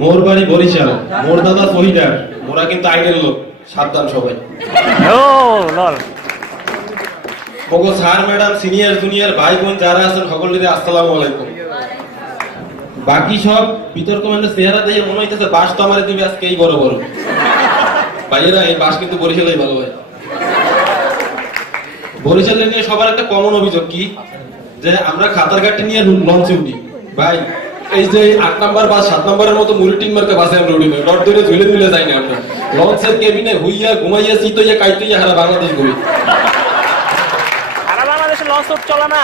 মোর বাড়ি বরিশাল, মোর দাদা ফহিদার, মোরা কিন্তু আইনের লোক, সাবধান সবাই। ওগো স্যার ম্যাডাম সিনিয়র জুনিয়র ভাই বোন যারা আছেন সকলের আসসালামু আলাইকুম। বাকি সব বিতর্ক মানে চেহারা দেখে মনে হইতেছে বাস তো আমার দিবে আজকে এই বড় বড় ভাইয়েরা, এই বাস কিন্তু বরিশালেই ভালো হয়। বরিশালে নিয়ে সবার একটা কমন অভিযোগ কি, যে আমরা খাতার ঘাটে নিয়ে লঞ্চে উঠি। ভাই এই যে 8 নাম্বার বাস 7 নাম্বারের মতো মুরিটিন মার্কে বাসে আমরা উঠি না, রড ধরে ঝুলে ঝুলে যাই না আমরা। লঞ্চের কেবিনে হুইয়া ঘুমাইয়া চিতইয়া কাইতইয়া হারা বাংলাদেশ ঘুরি। সারা বাংলাদেশে লঞ্চ চলে না।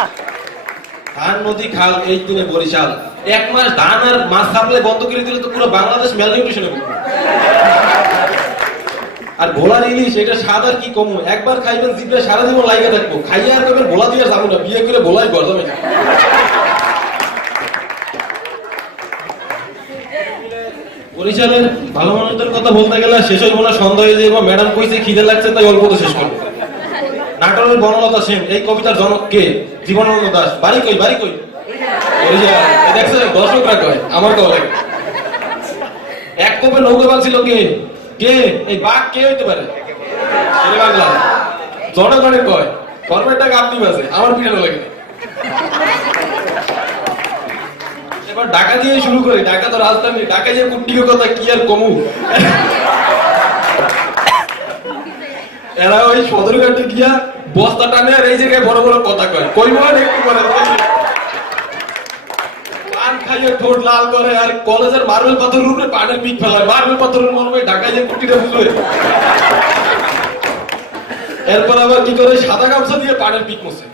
ধান নদী খাল এই দিনে বরিশাল, এক মাস ধান আর মাছ সাপ্লাই বন্ধ করে দিলে তো পুরো বাংলাদেশ ম্যালনিউট্রিশনে পড়বে। আর ভোলার ইলিশ এটা স্বাদ আর কি কমু, একবার খাইবেন জিভে সারা জীবন লাগা থাকবো, খাইয়া আর কবেন ভোলা দিয়ে যাবো না, বিয়ে করে ভোলাই গরদমে। বরিশালের ভালো মানুষদের কথা বলতে গেলে শেষ হইব না, সন্ধ্যা হয়ে যাইব। ম্যাডাম কইছে খিদে লাগছে তাই অল্প তো শেষ করবো। নাটোরের বনলতা সেন, এই কবিতার জনক কে? জীবনানন্দ দাশ। বাড়ি কই? বাড়ি কই? দেখছে দর্শকরা কয়, আমার কল লাগে। এক কোপে নৌকা বাগ ছিল কে? কে? এই বাঘ কে হইতে পারে? বাংলা জনগণে কয়, কর্মের টাকা আপনি বাজে, আমার পিছনে লাগে। এবার ঢাকা দিয়ে শুরু করি, ঢাকা তো রাজধানী, ঢাকা যে কুটির কথা কি আর কমু। এরা ওই সদরঘাটে গিয়া বস্তা টানে আর এই জায়গায় বড় বড় কথা কয়, কইব একটু করে পান খাইয়ে ঠোঁট লাল করে, আর কলেজের মার্বেল পাথরের উপরে পানের পিক ফেলায়, মার্বেল পাথরের মর্মে ঢাকায় যে কুটিটা বুঝবে। এরপর আবার কি করে সাদা গামছা দিয়ে পানের পিক মোছে।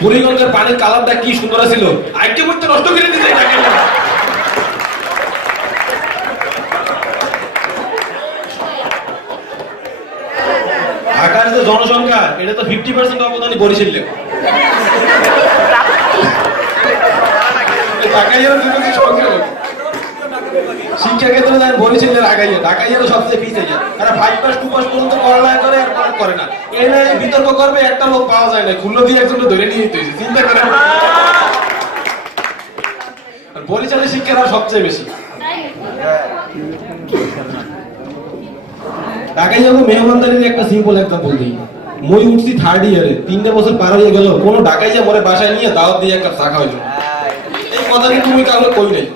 বুড়িগঙ্গের পানির কালারটা কি সুন্দর ছিল, আজকে মধ্যে নষ্ট করে দিতে। ঢাকার যে জনসংখ্যা এটা তো 50% অবদানই বরিশালের। শিক্ষা ক্ষেত্রে যায় বরিশালের আগাইয়া, ঢাকাইয়ারও সবচেয়ে পিছিয়ে যায়। তারা 5 পাস 2 পাস পর্যন্ত পড়ালেখা করে আর পড়া করে না। এই না বিতর্ক করবে, একটা লোক পাওয়া যায় না, খুললো দিয়ে একজনকে ধরে নিয়ে যেতে হয়েছে। চিন্তা করেন, বরিশালের শিক্ষাটা সবচেয়ে বেশি। ঢাকায় যাবো মেহমানদারির একটা সিম্পল এক্সাম্পল দিই। মই উঠছি 3rd ইয়ারে, 3 বছর পার হয়ে গেল, কোনো ঢাকায় যা মরে বাসায় নিয়ে দাওয়াত দিয়ে একটা চা খাওয়াইল। এই কথা কিন্তু তুমি কাউকে কই নাই।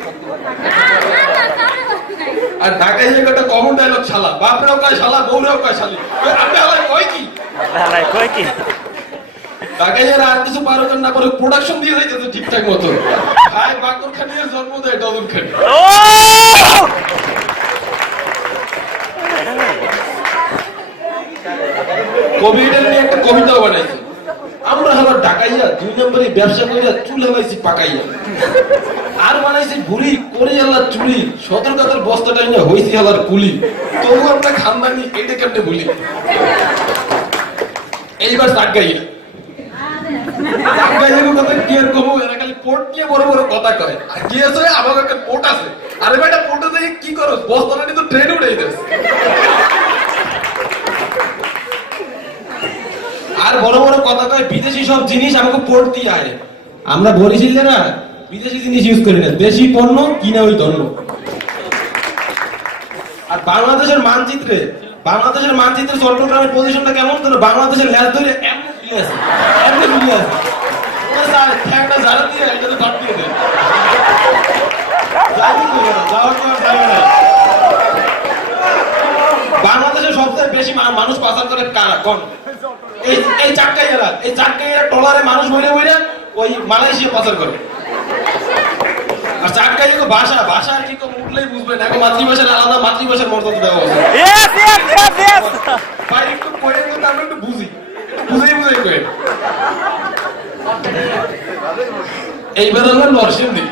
আর ঢাকায় যে একটা কমন ডায়লগ, শালা বাপরেও কয় শালা, বউরেও কয় শালি। আপনি আলাই কই কি? আলাই কই কি? ঢাকায় যারা আর কিছু পারো না করে প্রোডাকশন দিয়ে যাইতেছে ঠিকঠাক মতো। ভাই বাকর খানির জন্ম দেয় ডজন খানি। কোভিডের নিয়ে একটা কবিতাও বানাইছে, আমরা হলো ঢাকাইয়া 2 নম্বরে ব্যবসা করিয়া চুল হালাইছি পাকাইয়া, আর বানাইছি বুড়ি করে আল্লাহ চুরি, সতর্কতার বস্তাটা নিয়ে হইছি হালার কুলি, তবু আমরা খানদানি এটা কেমনে ভুলি। এইবার চাটগাইয়া কথা কি আর কমু, এরা খালি পোর্ট নিয়ে বড় বড় কথা কয়। আর কি আছে, আমার একটা পোর্ট আছে। আরে ভাইটা পোর্টে যাই কি করো, বস্তাটা নিয়ে তো ট্রেনে উঠে যেতেছে। আর বড় বড় কথা কয়, বিদেশি সব জিনিস আমাকে পোর্ট দিয়ে আয়। আমরা বরিশালে না বিদেশি জিনিস ইউজ করি না, দেশি পণ্য কিনা ওই দণ্ড। আর বাংলাদেশের মানচিত্রে চট্টগ্রামের পজিশনটা কেমন, বাংলাদেশের ল্যাস ধরে এমনি ঝুলে আছে, এমনি ঝুলে আছে। ঠ্যাংটা ঝাড়া দিয়ে এটাতে বাদ দিয়ে দেয়। বাংলাদেশের সবচেয়ে বেশি মানুষ পাচার করে কারা কোন? এই চাটকাইয়ারা, এই চাটকাইয়ারা ট্রলারে মানুষ মরে মরে ওই মালয়েশিয়া পাচার করে। আর চাটকাইয়া তো ভাষা আর কি কম উঠলেই বুঝবেন, এখন মাতৃভাষার আলাদা মাতৃভাষার মর্যাদা দেওয়া আছে। ভাই একটু কয়ে কিন্তু আমরা একটু বুঝি, বুঝেই কয়ে। এইবার হলো নরসিংদী।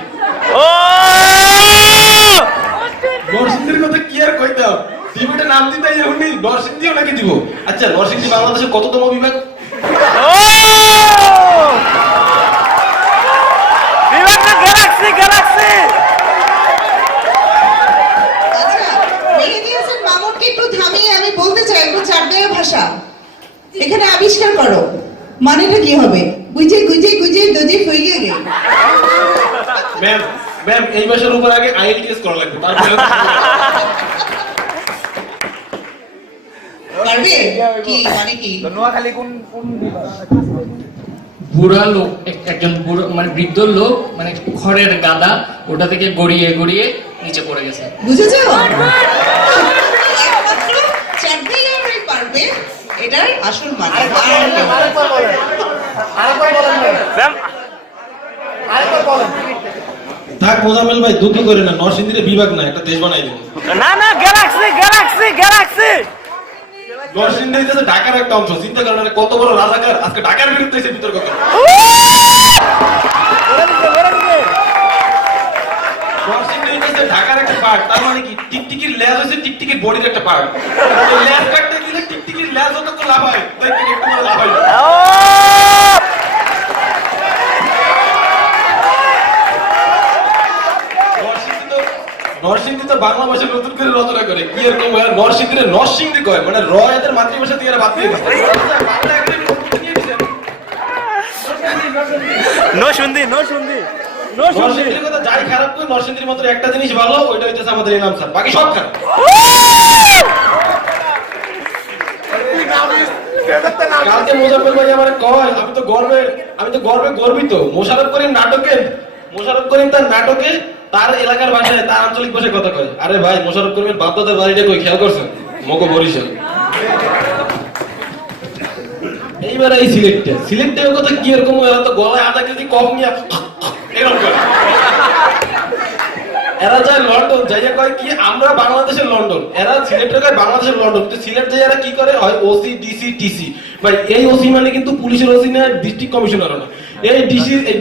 নরসিংদীর কথা কি আর কইতে হবে, ডিবেটে নাম দিতে এখনই নরসিংদীও নাকি দিব। আচ্ছা, নরসিংদী বাংলাদেশের কততম বিভাগ? আমি বলতে চাই একটু চাটগাঁয়া ভাষা এখানে আবিষ্কার করো, মানেটা কি হবে? গুজে গুজে গুজে দজে ফুইয়ে গে। ম্যাম এই মাসের উপর আগে আইএলটিএস করা লাগবে তারপরে পারবে কি মানে কি নোয়াখালী কোন কোন বুড়া লোক একজন বুড়ো মানে বৃদ্ধ লোক মানে খড়ের গাদা ওটা থেকে গড়িয়ে গড়িয়ে নিচে পড়ে গেছে। বুঝেছো একমাত্র চাঁদনি পারবে এটার আসল মানে আরেকবার বলেন ম্যাম থাক মোজাম্মেল ভাই দুঃখ করে না নরসিংদীরে বিভাগ না একটা দেশ বানাই দেবো না না গ্যালাক্সি গ্যালাক্সি গ্যালাক্সি নরসিংদী হইতেছে ঢাকার একটা অংশ চিন্তা করেন আরে কত বড় রাজাকার আজকে ঢাকার বিরুদ্ধে এসে বিতর্ক করে নরসিংদী হইতেছে ঢাকার একটা পার্ট তার মানে কি টিকটিকির লেজ হইছে টিকটিকির বডির একটা পার্ট লেজ কাটতে দিলে টিকটিকির লেজ যতক্ষণ লাভ হয় দেখবেন একটু করে লাভ হয় নরসিংদী তো বাংলা ভাষা নতুন করে রচনা করে কি এরকম নরসিংদীরে নরসিংদী কয় মানে র এদের মাতৃভাষা দিয়ে এরা বাদ দিয়ে দিচ্ছে বাংলা একাডেমি নতুন নিয়ে দিছে। নো শুনদি নরসিংদীর কথা যাই খারাপ করে নরসিংদীর মতো একটা জিনিস ভালো ওইটা হইতেছে আমাদের ইনাম স্যার বাকি সব খারাপ কালকে মোজাফের ভাই আমার কয় আমি তো গর্বে গর্বিত মোশাররফ করিম তার নাটকে তার এলাকার ভাষায় তার আঞ্চলিক ভাষায় কথা কয় আরে ভাই মোশাররফ করিমের বাপদাদার বাড়িটা কই খেয়াল করছেন মগো বরিশাল এইবার এই সিলেক্টের কথা কি এরকম এরা তো গলায় আধা কেজি কম নিয়ে এরকম করে এরা যায় লন্ডন যাইয়া কয় কি আমরা বাংলাদেশের লন্ডন এরা সিলেটের কয় বাংলাদেশের লন্ডন তো সিলেট যাই এরা কি করে হয় ওসি ডিসি টিসি ভাই এই ওসি মানে কিন্তু পুলিশের ওসি না ডিস্ট্রিক্ট কমিশনারও না এই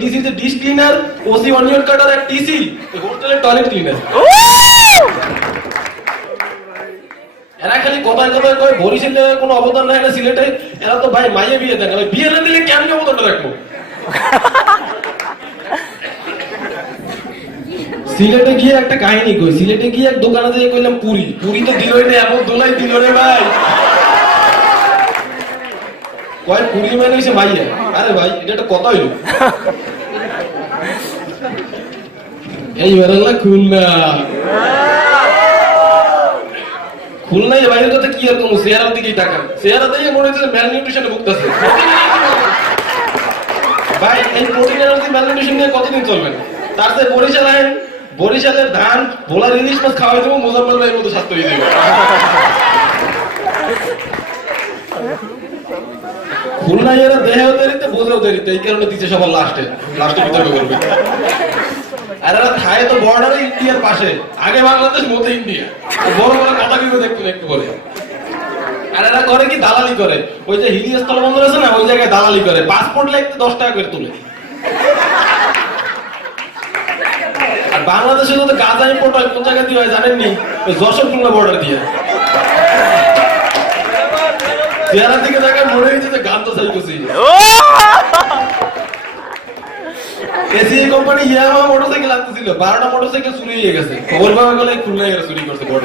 ডিসি যে ডিশ ক্লিনার ওসি অনিয়ন কাটার এক টিসি হোস্টেলের টয়লেট ক্লিনার এরা খালি কথায় কথায় কয় বরিশালে কোনো অবদান নাই না সিলেটে এরা তো ভাই মাইয়ে বিয়ে দেয় না ভাই বিয়ে না দিলে কেমন অবদানটা রাখবো সিলেটে গিয়ে একটা কাহিনী কই সিলেটে গিয়ে এক দোকানে যেয়ে কইলাম পুরি তো দিলই না এমন দোলাই দিল রে ভাই কয় পুরি মানে হইছে মাইয়া আরে ভাই এটা একটা কথা হইলো এই বেরোলা খুলনায় বাইরের কথা কি এরকম চেহারার দিকেই টাকা চেহারা দিয়ে মনে হচ্ছে ম্যাল নিউট্রিশনে ভুগতেছে ভাই এই প্রোটিন এনার্জি ম্যাল নিউট্রিশন নিয়ে কতদিন চলবে তার সাথে বরিশালের ধান ভোলার ইলিশ মাছ খাওয়াই দেবো মোজাম্মেল ভাইয়ের মতো স্বাস্থ্য হয়ে যাবে খুলনায় এরা দেহেও দেরিতে বোঝেও দেরিতে এই কারণে দিচ্ছে সবার লাস্টে বিতর্ক করবে আর এরা থাই তো বর্ডারে ইন্ডিয়ার পাশে আগে বাংলাদেশ মধ্যে ইন্ডিয়া বড় বড় কথা কিন্তু দেখতে একটু করে আর এরা করে কি দালালি করে ওই যে হিলি স্থলবন্দর আছে না ওই জায়গায় দালালি করে পাসপোর্ট লাগতে 10 টাকা করে তুলে আর বাংলাদেশে তো গাঁজা ইম্পোর্ট হয় কোন জায়গা দিয়ে হয় জানেননি ওই যশোর খুলনা বর্ডার দিয়ে চেহারার দিকে দেখা মনে হয়েছে যে গান তো চাইতেছি এসিআই কোম্পানি ইয়ামা মোটরসাইকেল আনতেছিল 12টা মোটরসাইকেল চুরি হয়ে গেছে খবর পাওয়া গেলে খুলনায় এরা চুরি করছে বড়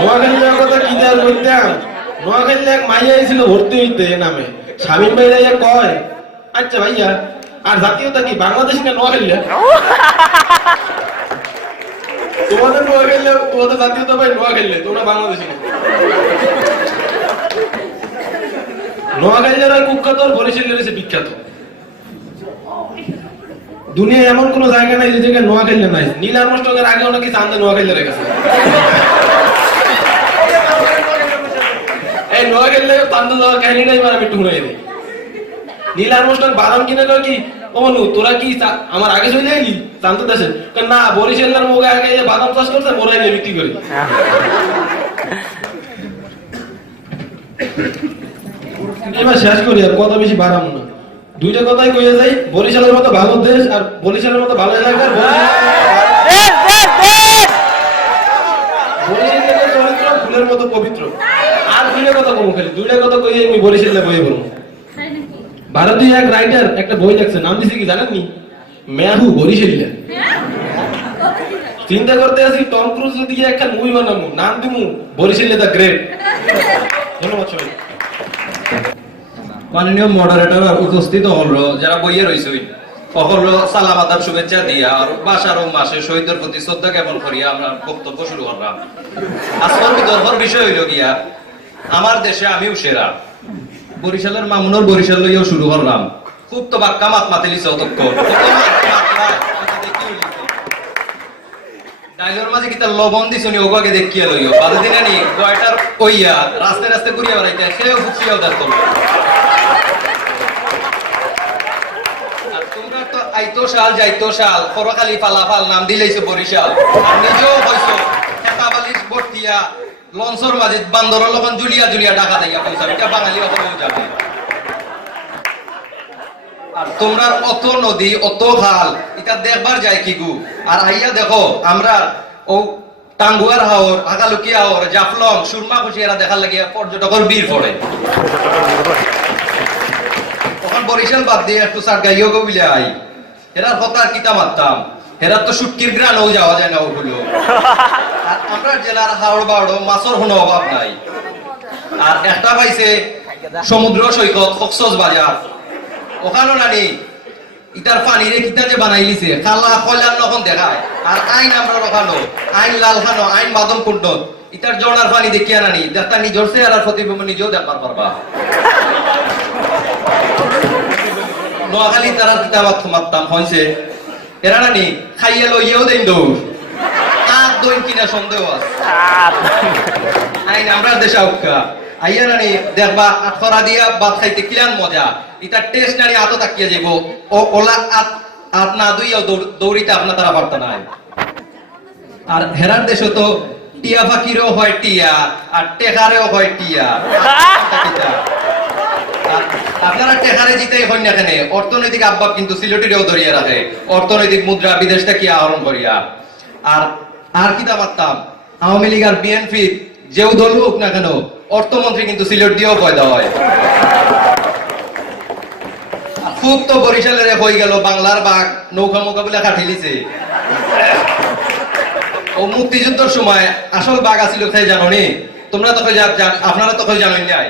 নোয়াখালীর কথা কি দেওয়ার বলতাম নোয়াখালী এক মাইয়া ছিল ভর্তি হইতে নামে শামীম ভাই রাইয়া কয় আচ্ছা ভাইয়া আর জাতীয়তা কি বাংলাদেশি না নোয়াখালী তোমাদের নোয়াখালী তোমাদের জাতীয়তা ভাই নোয়াখালী তোমরা বাংলাদেশি না নোয়াখালীরা কুখ্যাত আর বরিশালের হচ্ছে বিখ্যাত দুনিয়ায় এমন কোন জায়গা নাই যে জায়গায় নোয়াখালী নাই নীল আর্মস্ট্রংয়ের আগে ওনাকে চান্দে নোয়াখালী রেখেছে এই নোয়াখালী চান্দে যাওয়ার কাহিনীটাই আমি একটু শুনে দিই নীল আর্মস্ট্রং বাদাম কিনে কয় কি ওমনু তোরা কি আমার আগে চলে এলি চান্দে দেশে না বরিশালের মুখে আগে বাদাম চাষ করছে মোরাই নিয়ে বিক্রি করি এবার শেষ করি আর কথা বেশি বাড়াম না দুইটা কথাই কইয়া যাই বরিশালের মতো ভালো দেশ আর বরিশালের মতো ভালো এলাকার বরিশালের চরিত্র ফুলের মতো পবিত্র আর দুইটা কথা কম খালি দুইটা কথা কইয়া আমি বরিশালে বই বলবো ভারতীয় এক রাইটার একটা বই লিখছে নাম দিছে কি জানেননি মেহু বরিশালিয়া চিন্তা করতে আছি টম ক্রুজ যদি একটা মুভি বানাবো নাম দিমু বরিশালিয়া দ্য গ্রেট ধন্যবাদ সবাই মাননীয় মডারেটর উপস্থিত হল যারা বইয়ে রয়েছে সকল সালাম আদাব শুভেচ্ছা দিয়া আর বাসার ও মাসে শহীদের প্রতি শ্রদ্ধা জ্ঞাপন করিয়া আমরা বক্তব্য শুরু করলাম। আজকের বিতর্কর বিষয় হইল গিয়া আমার দেশে আমিও সেরা। বরিশালের মামুনুর বরিশাল লইয়াও শুরু করলাম। খুব তো বাক্কা মাত মাতিলিছে অতক্ষ ডাইলর মাঝে কিতা লবণ দিছনি ওগাকে দেখিয়া লইও বাদে দিনা নি গয়টার ওইয়া রাস্তায় রাস্তায় ঘুরিয়া বেড়াইতে সেও ফুচিয়াও দাঁত করবে। আর তোমরা তো আইতো সাল যাইতো সাল খরখালি ফালাফাল নাম দিলেইছো বরিশাল আর নিজেও হইছো খেতা বালিশ ভর্তিয়া লঞ্চর মাঝে বান্দরের লবণ জুলিয়া জুলিয়া টাকা দিয়া পয়সা এটা বাঙালি অতও যাবে। আর তোমরা অত নদী অত খাল এটা দেখবার যায় কি গু আর আইয়া দেখো আমরা ও টাঙ্গুয়ার হাওর আগালুকি হাওর জাফলং সুরমা খুশি এরা দেখার লাগিয়া পর্যটকের বীর পড়ে। তখন বরিশাল বাদ দিয়ে একটু সার গাইও গবিলে আই এরা কথা কিতা মারতাম এরা তো সুটকির গ্রানও যাওয়া যায় না ওগুলো। আর আমরা জেলার হাওড় বাওড় মাছের কোনো অভাব নাই। আর একটা পাইছে সমুদ্র সৈকত কক্সবাজার ওখানেও নানি ইটার পানিরে কিতা যে বানাইলিছে খালা কয়লার নখন দেখায়। আর আইন আমরা ওখানো আইন লাল খানো আইন বাদম কুণ্ড ইটার জড়ার পানি দেখিয়া নানি দেখা নিজের চেহারার প্রতিবিম্ব নিজেও দেখবার পারবা। নোয়াখালী তারা কিতাব মারতাম হয়েছে এরা নানি খাইয়া লইয়াও দেন দৌড় আর দই কিনা সন্দেহ আছে আইন আমরা দেশা উৎকা আইয়া নানি দেখবা আটখরা দিয়া ভাত খাইতে কিলান মজা ইটার টেস্ট নানি আতো তাকিয়ে যাব ও ওলা আত না দুইয়াও দৌড়িতে আপনা তারা পারত না। আর হেরার দেশে তো টিয়া ফাকিরও হয় টিয়া আর টেকারেও হয় টিয়া। আপনারা টেকারে জিতেই হন না কেন অর্থনৈতিক আব্বাব কিন্তু সিলেটেরও ধরিয়া রাখে অর্থনৈতিক মুদ্রা বিদেশ থেকে আহরণ করিয়া। আর আর কিতা পারতাম আওয়ামী লীগ আর বিএনপি যেও দল হোক না কেন অর্থমন্ত্রী কিন্তু সিলেট দিয়েও পয়দা হয়। খুব তো বরিশালের হয়ে গেল বাংলার বাঘ নৌকা মোকাবিলা কাটিলিছে। ও মুক্তিযুদ্ধের সময় আসল বাঘ আসিল তাই জানো নি তোমরা তো আপনারা তো জানেন নাই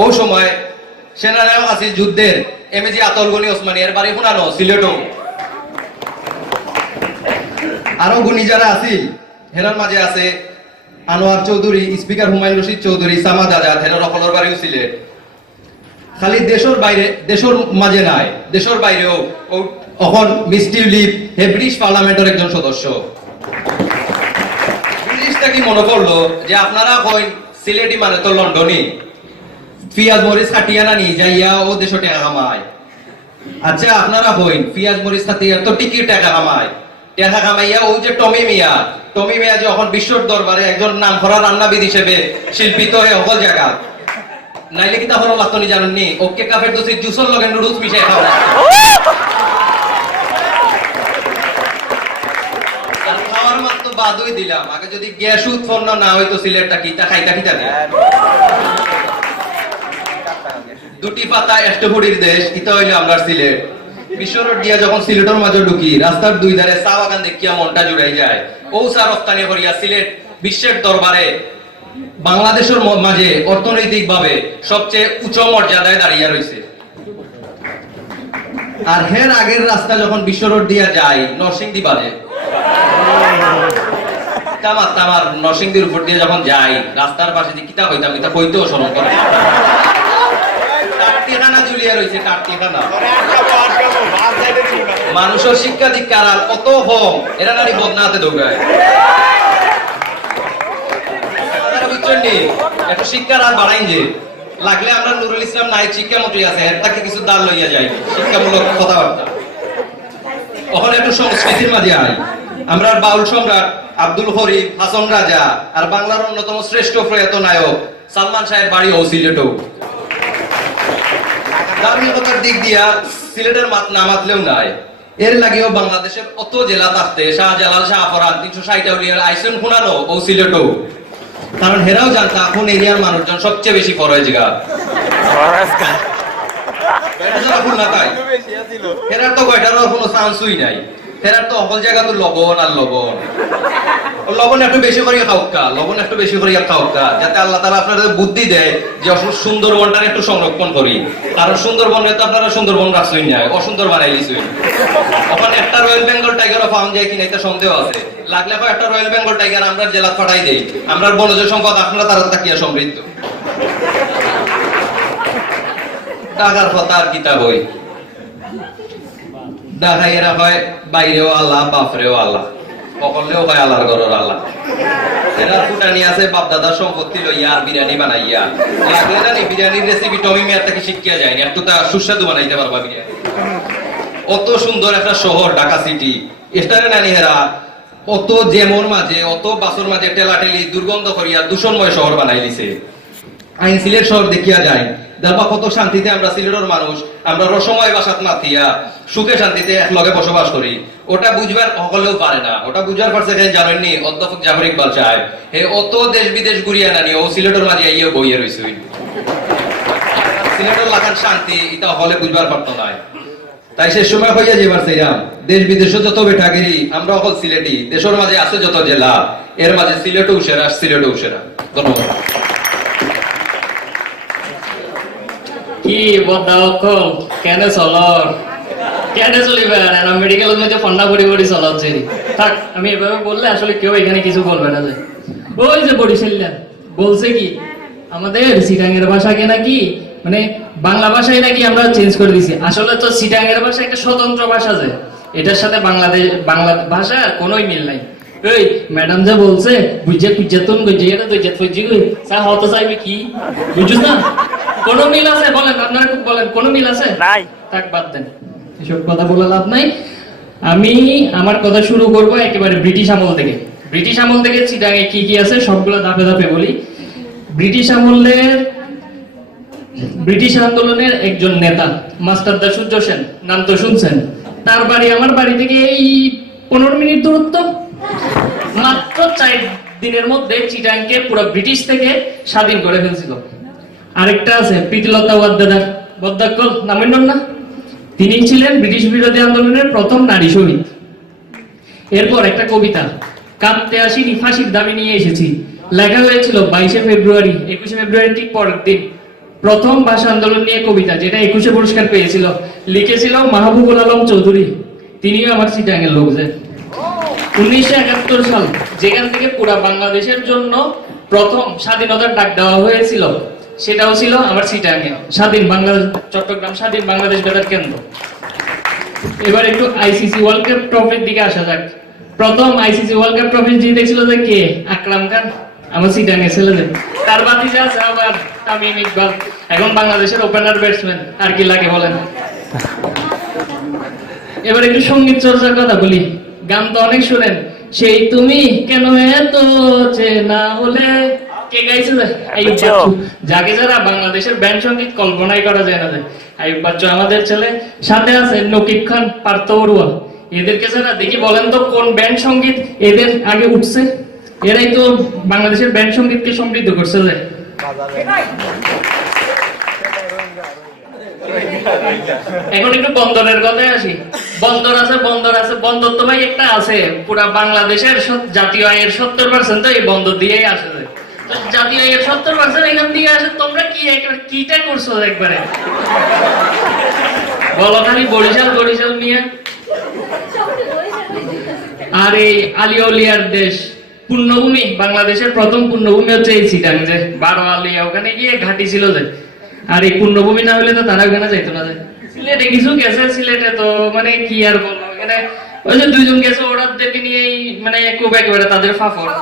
ও সময় সেনানায়ক আছিল যুদ্ধের এমএজি আতল গনি ওসমানী এর বাড়ি শুনানো সিলেটও। আরো গুণী যারা আছিল হেরার মাঝে আছে আনোয়ার চৌধুরী স্পিকার হুমায়ুন রশিদ চৌধুরী সামাদ আজাদ হেরার অকলর বাড়িও সিলেট। খালি দেশের বাইরে দেশের মাঝে নাই দেশের বাইরেও এখন মিস্টি লিপ হে ব্রিটিশ পার্লামেন্টের একজন সদস্য। ব্রিটিশটা কি মনে করলো যে আপনারা কই সিলেটি মানে তো লন্ডনই পিয়াজ মরিচ খাটিয়া না নিয়ে যাইয়া ও দেশ টাকা কামায়। আচ্ছা আপনারা হইন পিয়াজ মরিচ খাটিয়া তো টিকিট টাকা কামায় টাকা কামাইয়া ও যে টমি মিয়া যে এখন বিশ্বর দরবারে একজন নাম করা রান্নাবিদ হিসেবে শিল্পিত হয়ে সকল জায়গা নাইলে কি তাহলে লাগতনি জানেননি ওকে কাফের দোষী জুসর লগে নুডলস মিশাই খাওয়া খাওয়ার মাত্র বাদই দিলাম আগে যদি গ্যাস উৎপন্ন না হইতো সিলেটটা কিতা খাইতা দেয় দুটি পাতা এষ্টভুড়ির দেশ ইতা হইলে আমরা সিলেট বিশ্বরোড দিয়া যখন সিলেটের মাঝে ঢুকি রাস্তার দুই ধারে চা বাগান দেখিয়া মনটা জুড়াই যায় ও চা রপ্তানি করিয়া সিলেট বিশ্বের দরবারে বাংলাদেশের মাঝে অর্থনৈতিক ভাবে সবচেয়ে উচ্চ মর্যাদায় দাঁড়িয়ে রয়েছে। আর হের আগের রাস্তা যখন বিশ্ব রোড দিয়া যায় নরসিংদী বাজে তামার নরসিংদীর উপর দিয়ে যখন যাই রাস্তার পাশে যে কিতা হইতাম এটা কইতেও স্মরণ করে টাট্টিখানা ঝুলিয়া রয়েছে টাট্টিখানা মানুষের শিক্ষা দীক্ষার আর কত কম এরা নারী বদনাতে দৌড়ায় একটু শিক্ষার আর বাড়াইন যে লাগলে আমরা নুরুল ইসলাম নাইট শিক্ষা মন্ত্রী আছে তাকে কিছু দান লইয়া যাই শিক্ষামূলক কথাবার্তা। ওখানে একটু সংস্কৃতির মাঝে আই আমরা বাউল সম্রাট আব্দুল হরিফ হাসন রাজা আর বাংলার অন্যতম শ্রেষ্ঠ প্রয়াত নায়ক সালমান শাহের বাড়ি ও সিলেটও। ধার্মিকতার দিক দিয়া সিলেটের না মাতলেও নাই এর লাগেও বাংলাদেশের অত জেলা থাকতে শাহজালাল শাহফরান 360 উলিয়ার আইসন খুনানো ও সিলেটও। কারণ হেরাও জানতা এখন এরিয়ার মানুষজন সবচেয়ে বেশি ফরজগার হেরার তো কয়টারও কোনো চান্সই নাই তেনার তো অকল জায়গা তো লবণ আর লবণ লবণ একটু বেশি করিয়া খাওকা লবণ একটু বেশি করিয়া খাওকা যাতে আল্লাহ তাআলা আপনাদের বুদ্ধি দেয় যে সুন্দরবনটা একটু সংরক্ষণ করি কারণ সুন্দরবনে তো আপনারা সুন্দরবন রাখছই না অসুন্দর বানাই দিছই ওখানে একটা রয়্যাল বেঙ্গল টাইগারও পাওয়া যায় কিনা এটা সন্দেহ আছে লাগলে একটা রয়্যাল বেঙ্গল টাইগার আমরা জেলা পাঠাই দেই আমরা বনজ সম্পদ আপনারা তারা তাকিয়া সমৃদ্ধ টাকার কথা আর কিতা হই ডাকাইয়েরা হয় বাইরেও আল্লাহ বাপরেও আল্লাহ সকলেও হয় আল্লাহর ঘরের আল্লাহ এরা ফুটানি আছে বাপ দাদার সম্পত্তি লইয়া আর বিরিয়ানি বানাইয়া লাগলে না বিরিয়ানির রেসিপি টমি মেয়ার থেকে শিখিয়া যায়নি একটু তা সুস্বাদু বানাইতে পারবা বিরিয়ানি অত সুন্দর একটা শহর ঢাকা সিটি এটারে নানি হেরা অত জেমর মাঝে অত বাসর মাঝে টেলাটেলি দুর্গন্ধ করিয়া দূষণময় শহর বানাই দিছে আইন সিলেট শহর দেখিয়া যায় দেখবা কত শান্তিতে আমরা সিলেটের মানুষ আমরা রসময় বাসাত মাথিয়া সুখে শান্তিতে এক লগে বসবাস করি ওটা বুঝবার সকলেও পারে না ওটা বুঝবার পারছে জানেননি অধ্যাপক জাফর ইকবাল সাহেব হে অত দেশ বিদেশ ঘুরিয়া নানি ও সিলেটের মাঝে আইয়া বইয়ে রইছে সিলেটের লাগান শান্তি এটা হলে বুঝবার পারতো না তাই সে সময় হইয়া যাবার চাইলাম দেশ বিদেশে যত বেঠাগিরি আমরা অকল সিলেটি দেশের মাঝে আছে যত জেলা এর মাঝে সিলেটও সেরা ধন্যবাদ কি বদা অকল কেন চলর কেন চলিবে আর মেডিকেলের মধ্যে ফন্ডা পড়ি চলাচ্ছে থাক আমি এভাবে বললে আসলে কেউ এখানে কিছু বলবে না যে ওই যে বরিশাল্লা বলছে কি আমাদের সিটাঙ্গের ভাষাকে নাকি মানে বাংলা ভাষায় নাকি আমরা চেঞ্জ করে দিছি আসলে তো সিটাঙ্গের ভাষা একটা স্বতন্ত্র ভাষা যে এটার সাথে বাংলা ভাষা কোনোই মিল নাই ওই ম্যাডাম যা বলছে বুঝে কুজাতুন গজিয়ে তো জেত ফুজি কই সা হতে চাইবে কি বুঝছ না কোনো মিল আছে বলেন আপনারা বলেন কোনো মিল আছে নাই থাক বাদ দেন এসব কথা বলে লাভ নাই আমি আমার কথা শুরু করব একেবারে ব্রিটিশ আমল থেকে চিটাগাঙ্গে কি কি আছে সবগুলো ধাপে ধাপে বলি ব্রিটিশ আন্দোলনের একজন নেতা মাস্টারদা সূর্য সেন নাম তো শুনছেন তার বাড়ি আমার বাড়ি থেকে এই 15 মিনিট দূরত্ব মাত্র 4 দিনের মধ্যে চিটাগাঙ্গকে পুরো ব্রিটিশ থেকে স্বাধীন করে ফেলছিল আরেকটা আছে প্রীতিলতা বদ্দাকল নামের না তিনি ছিলেন ব্রিটিশ বিরোধী আন্দোলনের প্রথম নারী শহীদ এরপর একটা কবিতা কাঁদতে আসিনি ফাঁসির দাবি নিয়ে এসেছি লেখা হয়েছিল 22 ফেব্রুয়ারি 21 ফেব্রুয়ারি ঠিক পরের দিন প্রথম ভাষা আন্দোলন নিয়ে কবিতা যেটা 21 পুরস্কার পেয়েছিল লিখেছিল মাহবুবুল আলম চৌধুরী তিনিও আমার চিটাগাঙ্গের লোক যে 1971 সাল যেখান থেকে পুরো বাংলাদেশের জন্য প্রথম স্বাধীনতার ডাক দেওয়া হয়েছিল সেটাও ছিল আমার চিটাগাঙ্গে স্বাধীন বাংলাদেশ চট্টগ্রাম স্বাধীন বাংলাদেশ বেতার কেন্দ্র এবার একটু আইসিসি ওয়ার্ল্ড কাপ ট্রফির দিকে আসা যাক প্রথম আইসিসি ওয়ার্ল্ড কাপ ট্রফি জিতেছিল যে কে আকরাম খান আমার চিটাগাঙ্গে ছেলেদের তার ভাতিজা আছে আবার তামিম ইকবাল এখন বাংলাদেশের ওপেনার ব্যাটসম্যান আর কি লাগে বলেন এবার একটু সঙ্গীত চর্চার কথা বলি গান তো অনেক শুনেন সেই তুমি কেন এত চেনা হলে কে গাইছে আইয়ুব বাচ্চু যাকে যারা বাংলাদেশের ব্যান্ড সঙ্গীত কল্পনাই করা যায় না আইয়ুব বাচ্চু আমাদের ছেলে সাথে আছে নকিব খান পার্থ বড়ুয়া এদেরকে যারা দেখি বলেন তো কোন ব্যান্ড সঙ্গীত এদের আগে উঠছে এরাই তো বাংলাদেশের ব্যান্ড সঙ্গীতকে সমৃদ্ধ করছে যে এখন একটু বন্দরের কথায় আসি বন্দর আছে বন্দর তো ভাই একটা আছে পুরা বাংলাদেশের জাতীয় আয়ের 70% তো এই বন্দর দিয়েই আসে তো জাতীয় আয়ের 70% এখান দিয়ে আসে তোমরা কিটা করছো একবারে বলো খালি বরিশাল নিয়ে আর এই আলিয়াউলিয়ার দেশ পূর্ণভূমি বাংলাদেশের প্রথম পূর্ণভূমি হচ্ছে এই চিটাগাং যে 12 আলিয়া ওখানে গিয়ে ঘাঁটি ছিল যে আর এই পূর্ণভূমি না হলে তো তারা ওখানে যাইতো না সিলেটে কিছু গেছে সিলেটে তো মানে কি আর বলবো এখানে ওই যে দুইজন গেছে ওরাদেরকে নিয়েই মানে খুব একেবারে তাদের ফাফড়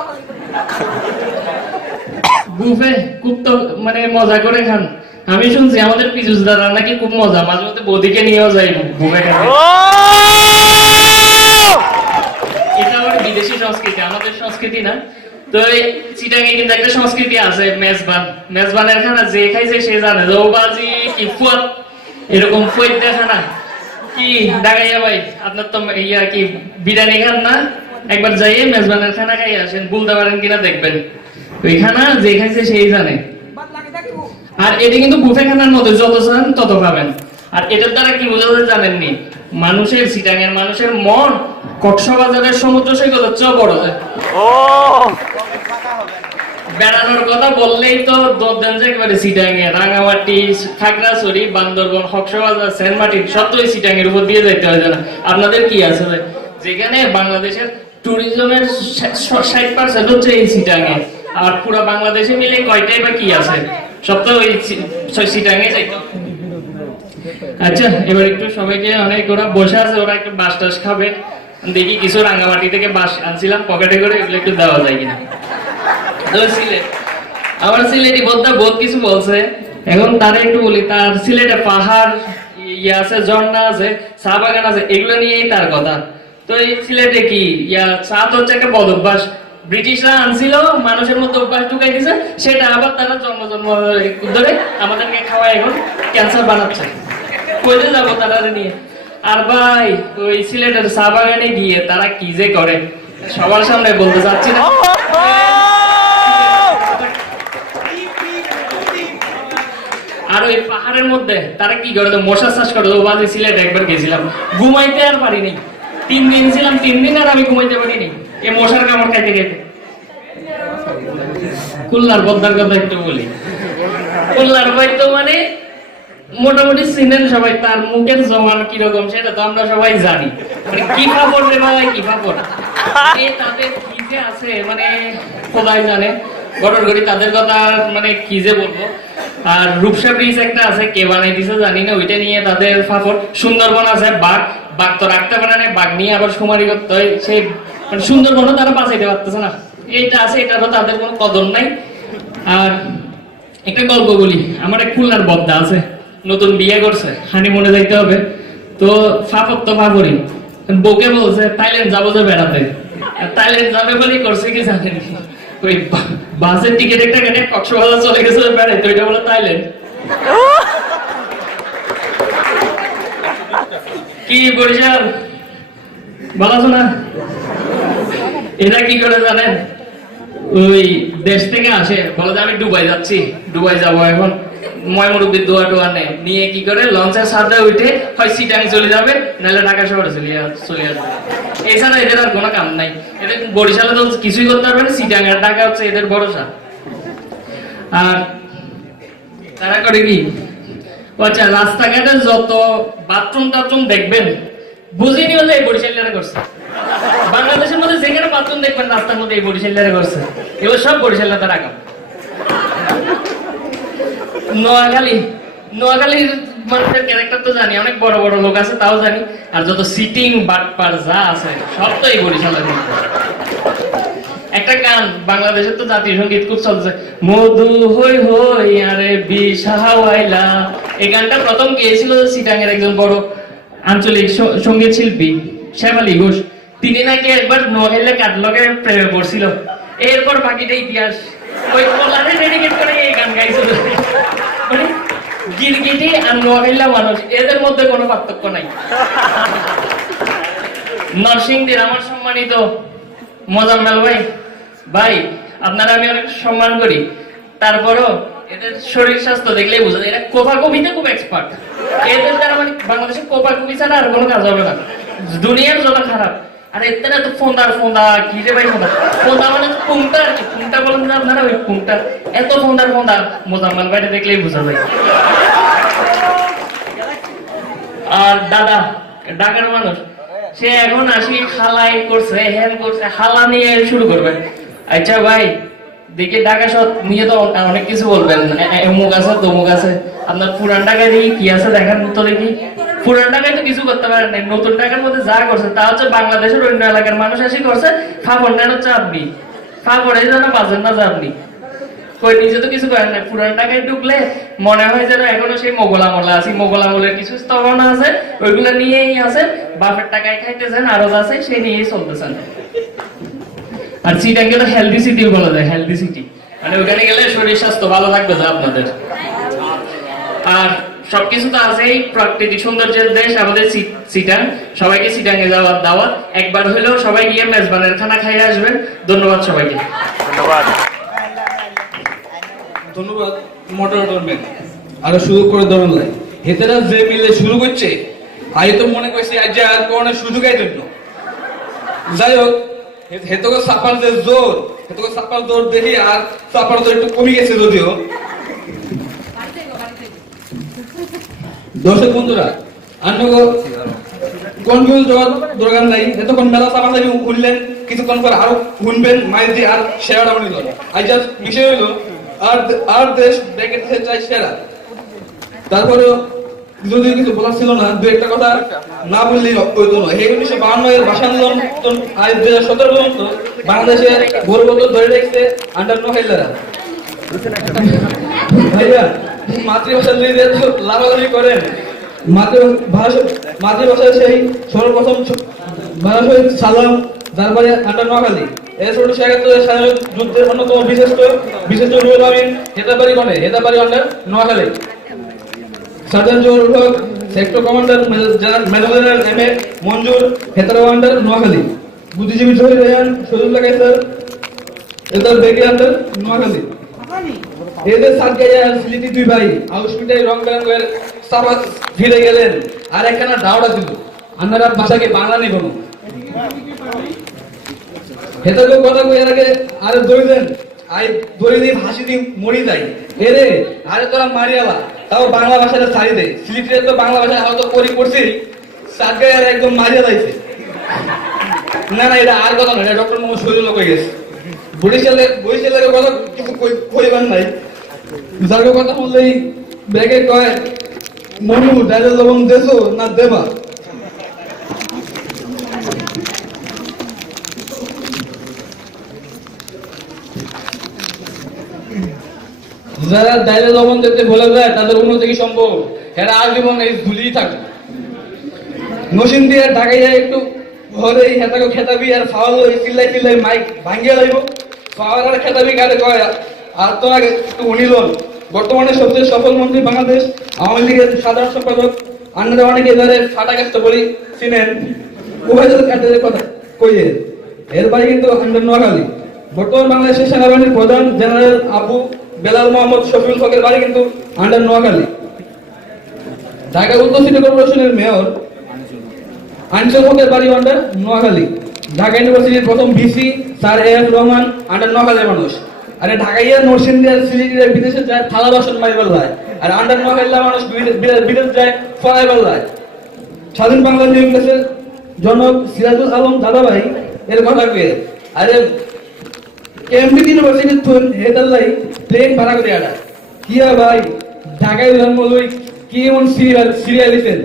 বুফে খুব তো মানে মজা করে খান আমি শুনছি আমাদের পিজুস দাদা নাকি খুব মজা মাঝে মধ্যে বৌদিকে নিয়েও যাই বুফে খান এটা আবার বিদেশি সংস্কৃতি আমাদের সংস্কৃতি না তো এই চিটাগাঙ্গে কিন্তু একটা সংস্কৃতি আছে মেজবানের খানা যে খাইছে সে জানে বাজি কি ফুয়াত এরকম ফুয়াত দেখা না কি ডাকাইয়া ভাই আপনার তো ইয়া কি বিরিয়ানি খান না একবার যাইয়ে মেজবানের খানা খাই আসেন বলতে পারেন কিনা দেখবেন ওই খানা যে খাইছে সেই জানে আর এটা কিন্তু বুফে খানার মধ্যে যত চান তত পাবেন আর এটার দ্বারা কি বোঝা যায় জানেননি মানুষের চিটাঙের মানুষের মন কক্সবাজারের সমুদ্র সৈকতের চেয়েও বড় যায়। ও বেড়ানোর কথা বললেই তো দরদান যে একেবারে চিটাঙে, রাঙামাটি, খাগড়াছড়ি, বান্দরবন, কক্সবাজার, সেন্ট মার্টিন সব তো এই চিটাঙের উপর দিয়ে যাইতে হয় না। আপনাদের কি আছে ভাই? যেখানে বাংলাদেশের ট্যুরিজমের 60% হচ্ছে এই চিটাঙে, আর পুরো বাংলাদেশে মিলে কয়টাই বা কি আছে? সব তো ওই চিটাঙে যাইতে হয়। আচ্ছা, এবার একটু সবাইকে, অনেক ওরা বসে আছে, ওরা একটু বাস টাস খাবে, দেখি কিছু রাঙামাটি থেকে বাস আনছিলাম পকেটে করে, এগুলো একটু দেওয়া যায় কিনা। সিলেট, আমার সিলেটি বোধটা বহুত কিছু বলছে, এখন তারা একটু বলি। তার সিলেটে পাহাড় ইয়ে আছে, ঝর্ণা আছে, চা বাগান আছে, এগুলো নিয়েই তার কথা। তো এই সিলেটে কি চা তো হচ্ছে একটা বদ অভ্যাস, ব্রিটিশরা আনছিল, মানুষের মধ্যে অভ্যাস ঢুকাই দিছে, সেটা আবার তারা জন্ম ধরে আমাদেরকে খাওয়ায় এখন ক্যান্সার বানাচ্ছে। কইতে যাবো তারা নিয়ে। আর ভাই ওই সিলেটের চা বাগানে গিয়ে তারা কি যে করে সবার সামনে বলতে চাচ্ছি না। আর ওই পাহাড়ের মধ্যে তারা কি করে, মশা চাষ করে। বাজে সিলেটে একবার গেছিলাম, ঘুমাইতে আর পারিনি। 3 দিন ছিলাম, 3 দিন আর আমি ঘুমাইতে পারিনি, এই মশার কামড় খাইতে খাইতে। খুলনার বদ্দার কথা একটু বলি। খুলনার ভাই তো মানে মোটামুটি চিনেন সবাই, তার মুখের জমান কিরকম সেটা তো আমরা সবাই জানি। মানে কি ফাপড় রে ভাই, কি ফাপড়, তাদের কি যে আছে মানে খোদাই জানে। গড়গড়ি তাদের কথা মানে কি যে বলবো। আর রূপসা ব্রিজ একটা আছে, কে বানাই দিছে জানি না, ওইটা নিয়ে তাদের ফাপড়। সুন্দরবন আছে, বাঘ তো রাখতে পারে না, বাঘ নিয়ে আবার সুমারি করতে হয়। সেই মানে সুন্দরবনও তারা বাঁচাইতে পারতেছে না। এইটা আছে, এটারও তাদের কোনো কদর নাই। আর একটা গল্প বলি, আমার এক খুলনার বদ্দা আছে, নতুন বিয়ে করছে, হানিমুনে যাইতে হবে। তো ফাপড় তো ফাপড়ি, বউকে বলছে থাইল্যান্ড যাবো যে বেড়াতে। থাইল্যান্ড যাবে বলেই করছে কি জানেন, ওই বাসের টিকিট একটা কেটে কক্সবাজার চলে গেছে বেড়াইতে, ওইটা বলে থাইল্যান্ড। কি বরিশাল ভালো আছো না? এরা কি করে জানেন, ওই দেশ থেকে আসে, বলে যে আমি দুবাই যাচ্ছি, দুবাই যাবো এখন, ময়মুরব্বির দোয়া টোয়া নেয়, নিয়ে কি করে লঞ্চের সাথে উঠে হয় সিটাং চলে যাবে, নাহলে ঢাকা শহরে চলে আসবে। এছাড়া এদের আর কোনো কাম নাই। এদের বরিশালে তো কিছুই করতে পারবে না, সিটাং আর ঢাকা হচ্ছে এদের ভরসা। আর তারা করে কি, আচ্ছা রাস্তাঘাটে যত বাথরুম টাথরুম দেখবেন বুঝিনি হলে এই বরিশালীরা করছে। বাংলাদেশের মধ্যে যেখানে বাথরুম দেখবেন রাস্তার মধ্যে এই বরিশালীরা করছে, এবার সব বরিশালীরা তারা কাম। নোয়াখালীর মানুষের ক্যারেক্টার তো জানি, অনেক বড় বড় লোক আছে তাও জানি। আর যত সিটিং বাটপার যা আছে সব তো এই বরিশালের মধ্যে। একটা গান বাংলাদেশের তো জাতীয় সঙ্গীত খুব চলছে, মধু হই হই আরে বিশাওয়াইলা। এই গানটা প্রথম গেয়েছিল সিটাঙের একজন বড় আঞ্চলিক সঙ্গীত শিল্পী শেফালি ঘোষ। তিনি নাকি একবার নোয়াখালী কাটলকে প্রেমে পড়ছিল, এরপর বাকিটা ইতিহাস। ওই কলারে ডেডিকেট করে এই গান গাইছিল। মানে গিরগিটি আর নোয়াখালী মানুষ, এদের মধ্যে কোনো পার্থক্য নাই। নরসিংদীর আমার সম্মানিত মোজাম্মেল ভাই, আপনারা আমি অনেক সম্মান করি, তারপরও এদের শরীর স্বাস্থ্য দেখলেই বোঝা যায় এরা কোপা কবিতে খুব এক্সপার্ট। এদের দ্বারা মানে বাংলাদেশে কোপা কবি ছাড়া আর কোনো কাজ হবে না, দুনিয়ার যত খারাপ। আর এর তো ফোন্দা কি রে ভাই, ফোন্দা মানে কুমটা আর কি, কুমটা বলেন না আপনারা, ওই কুমটা এত ফোন্দা মোজাম্মেল ভাইটা দেখলেই বোঝা যায়। আর দাদা ঢাকার মানুষ, সে এখন আসি খালাই করছে, হ্যান করছে, হালা নিয়ে শুরু করবেন। আচ্ছা ভাই দেখি ঢাকা শহর নিয়ে তো অনেক কিছু বলবেন, অমুক আছে তমুক আছে, আপনার পুরান ঢাকায় দেখি কি আছে দেখান তো দেখি। পুরান ঢাকায় তো কিছু করতে পারেন নাই, নতুন ঢাকার মধ্যে যা করছে তা হচ্ছে বাংলাদেশের অন্য এলাকার মানুষ আসি করছে। ফাপড় নেন হচ্ছে আপনি, ফাপড়ে যেন বাজেন না যে আপনি কই নিজে তো কিছু করেন না। পুরান ঢাকায় ঢুকলে মনে হয় যেন এখনো সেই মোগল আমলে আছি, মোগল আমলের কিছু স্থগন আছে, ওইগুলো নিয়েই আছে, বাপের টাকায় খাইতেছেন, আরো আছে সেই নিয়েই চলতেছেন। আর চিটাঙ্গে তো হেলদি সিটি বলা যায়, হেলদি সিটি মানে ওখানে গেলে শরীর স্বাস্থ্য ভালো থাকবে যা আপনাদের। আর সবকিছু তো আছেই, প্রাকৃতিক সৌন্দর্যের দেশ আমাদের চিটাং। সবাইকে চিটাঙ্গে যাওয়ার দাওয়াত, একবার হলেও সবাই গিয়ে মেজবানের খানা খাইয়ে আসবেন। ধন্যবাদ সবাইকে। ধন্যবাদ মোটর ম্যান, আরো সুযোগ করে ধরুন লাই হেতেরা যে মিলে শুরু করছে আমি তো মনে করছি আজ যে আর কোনো সুযোগের জন্য যাই হোক হেতকে সাপার যে জোর হেতকে সাপার জোর দেখি আর সাপার জোর একটু কমে গেছে যদিও দর্শক বন্ধুরা আন্নগো কনফিউজ হওয়ার দরকার নাই এতক্ষণ মেলা সাপার সাহেব শুনলেন কিছুক্ষণ পর আরো শুনবেন মাইর দিয়ে আর সেরাটা বানিয়ে দিল আজ জাস্ট বিষয় হইলো আর দেশ ব্র্যাকেট থেকে চাই সেরা তারপরে যদি কিছু বলার ছিল না দু একটা কথা না বললেই হইতো না এই 1952 এর ভাষা আন্দোলন আজ 2017 পর্যন্ত বাংলাদেশে গৌরবত ধরে রেখেছে আন্ডার 9 খেলারা ভাইয়া মাতৃভাষা যদি লাভালাভি করেন মাতৃভাষা সেই সর্বপ্রথম ভাষা শহীদ সালাম তারপরে আন্ডার নোয়াখালী এই 1971 সালের যুদ্ধের অন্যতম বিশিষ্ট রুহুল আমিন হেতাবাড়ি under Noakhali sergeant Zahurul Haq sector commander major general M A Manzur হেতারা আন্ডার নোয়াখালী বুদ্ধিজীবী শহীদ রেহান শহীদুল্লাহ কায়সার এদের বেগে আন্ডার নোয়াখালী এদের সাতগাইয়া সিলিটি দুই ভাই আউসপিটাই রং বেরঙের সাবা ফিরে গেলেন আর একখানা ডাউটা ছিল আপনারা ভাষাকে বাংলা নেই কোনো হেতাকে কথা কই এর আগে আরে দড়ি দেন আই দড়ি দিয়ে হাসি দিয়ে মরি যাই এরে আরে তোরা মারিয়ালা তাও বাংলা ভাষাটা ছাড়ি দে সিলিটিতে তো বাংলা ভাষা হয়তো করি করছি সাতগাইয়া একদম মারিয়া যাইছে না না এটা আর কথা না এটা ডক্টর মোহাম্মদ শহীদুল্লাহ কই গেছে বরিশালের কথা কিছু কইবার নাই যার কথা বললেই ব্যাগে কয় মনু ডাইলে লবণ দেছো না দেবা যারা ডাইলে লবণ দিতে বলে যায় তাদের উন্নতি কি সম্ভব এরা আজীবন এই ঝুলিই থাকে নসিন দিয়ে ঢাকায় যায় একটু ঘরে হেতাকে খেতাবি আর ফাওয়াল চিল্লাই মাইক ভাঙ্গিয়া লাগব ফাওয়ার আর খেতাবি কারে কয় আর তো আগে একটু উনিলন বর্তমানে সবচেয়ে সফল মন্ত্রী বাংলাদেশ আওয়ামী লীগের সাধারণ সম্পাদক আন্নারা অনেকে এবারে ফাটা কাস্ত বলি চিনেন উভয়দের কাদের কথা কইয়ে এর বাড়ি কিন্তু আন্ডার নোয়াখালী বর্তমান বাংলাদেশের সেনাবাহিনীর প্রধান জেনারেল আবু বেলাল মোহাম্মদ শফিউল হকের বাড়ি কিন্তু আন্ডার নোয়াখালী ঢাকা উত্তর সিটি কর্পোরেশনের মেয়র আনসার হকের বাড়ি আন্ডার নোয়াখালী ঢাকা ইউনিভার্সিটির প্রথম VC sir A F Rahman under নোয়াখালীর মানুষ আরে ঢাকাইয়া নরসিংদীর সিলেটের বিদেশে যায় থালা বাসন মারিবার লাই আর আন্ডার নোয়াখালীর মানুষ বিদেশ যায় ফলাইবার লাই স্বাধীন বাংলা নিউক্লিয়াসের জনক সিরাজুল আলম দাদাভাই এর কথা কয়ে আরে কেমব্রিজ ইউনিভার্সিটির থুন হেদাল্লাই প্লেন ভাড়া করে আডা কিয়া ভাই ঢাকায় জন্ম লই কি এমন সিরিয়াল দিছেন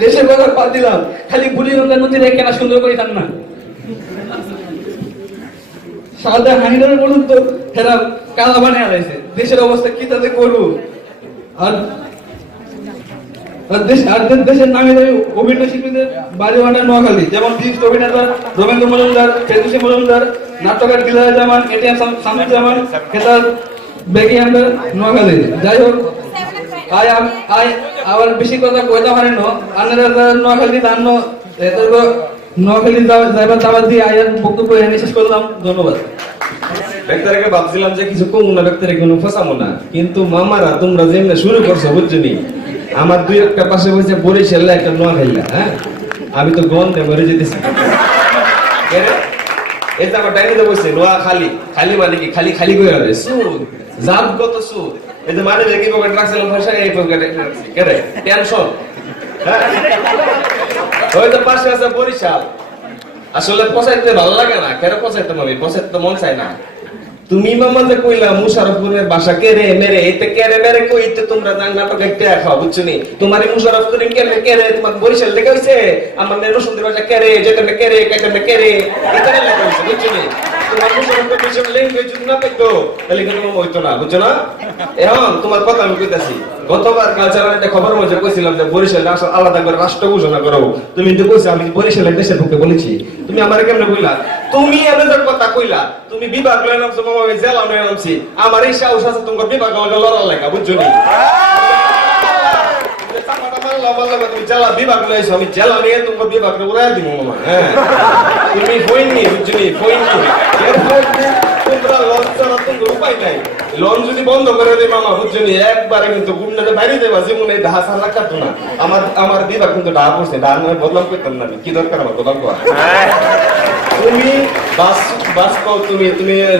দেশের কথা বাদ দিলাম খালি বুড়ি গঙ্গার নদীর কেনা সুন্দর করে থান না সাদা হানিডার বলুন তো হেরা কালা বানিয়ে আলাইছে দেশের অবস্থা কি তাতে করবো আর দেশের নামে অভিনয় শিল্পীদের বাড়ি আন্ডার নোয়াখালী যেমন বিশিষ্ট অভিনেতা রবীন্দ্র মজুমদার ফেরদৌসী মজুমদার নাট্যকার দিলহার জামান এটিএম শামসুজ্জামান খেতাব বেগি আন্ডার নোয়াখালী যাই হোক আবার বেশি কথা কইতে পারেন না আন্নারা নোয়াখালী দান্ন নোয়াখালী যাইবার দাবার দিয়ে আয়ার বক্তব্য এনে শেষ করলাম ধন্যবাদ ব্যক্তিরাকে ভাবছিলাম যে কিছু কম না ব্যক্তিরা কোনো ফসামো না কিন্তু মামারা তোমরা যেমন শুরু করছো বুঝছনি আমার দুই একটা পাশে বসে বরিশালে একটা নোয়াখালী হ্যাঁ আমি তো গন্ধে মরে যেতেছি এই যে আমার ডাইনিতে বসে নোয়াখালী খালি মানে কি খালি খালি করে আছে সুদ জাতগত সুদ এই যে মানে কি পকেট রাখছিলাম ভাষা এই পকেটে কেরে টেনশন হ্যাঁ ওই তো পাশে আছে বরিশাল আসলে পছাইতে ভালো লাগে না কেন পছাইতে আমি পছাইতে মন চাই না তুমি মামা যে কইলা মুশারফপুরের ভাষা কেরে মেরে এতে কেরে মেরে কইতে তোমরা জান নাটক একটা খাও বুঝছনি তোমারই মুশারফ করিম কেরে কেরে তোমার বরিশাল লেখা হইছে আমাদের রসুনদের ভাষা কেরে যেটা কেরে কাইটা কেরে এটা লেখা হইছে বুঝছনি তোমার মুশারফ করিম ল্যাঙ্গুয়েজ যদি না পেতো তাহলে কিন্তু হইতো না বুঝছো না এখন তোমার কথা আমি কইতাছি গতবার কালচারাল একটা খবর মধ্যে কইছিলাম যে বরিশাল আলাদা করে রাষ্ট্র ঘোষণা করো তুমি কিন্তু কইছো আমি বরিশালের দেশের পক্ষে বলেছি তুমি আমারে কেমনে কইলা তুমি আমাদের কথা কইলা তুমি বিভাগ লয় নামছো মামা আমি জেলা লয় নামছি আমার এই সাহস আছে তোমার বিভাগ লড়া লাগা বুঝছো নি তুমি জেলা বিভাগ লইছো আমি জেলা নিয়ে তোমার বিভাগ উড়াই দিব মামা হ্যাঁ তুমি হইনি বুঝছো নি হইনি তোমরা লজ্জা না তোমার উপায় নাই লোন যদি বন্ধ করে দেয় মামা বুঝছেন একবারে কিন্তু গুন্ডাতে বাইরে দেবা যেমন এই ঢা সালা কাটতো না আমার দিবা কিন্তু ঢা পড়ছে ঢা নয় বদলাম করতাম না আমি। কি দরকার আমার বদলাম করা তুমি বাস কও তুমি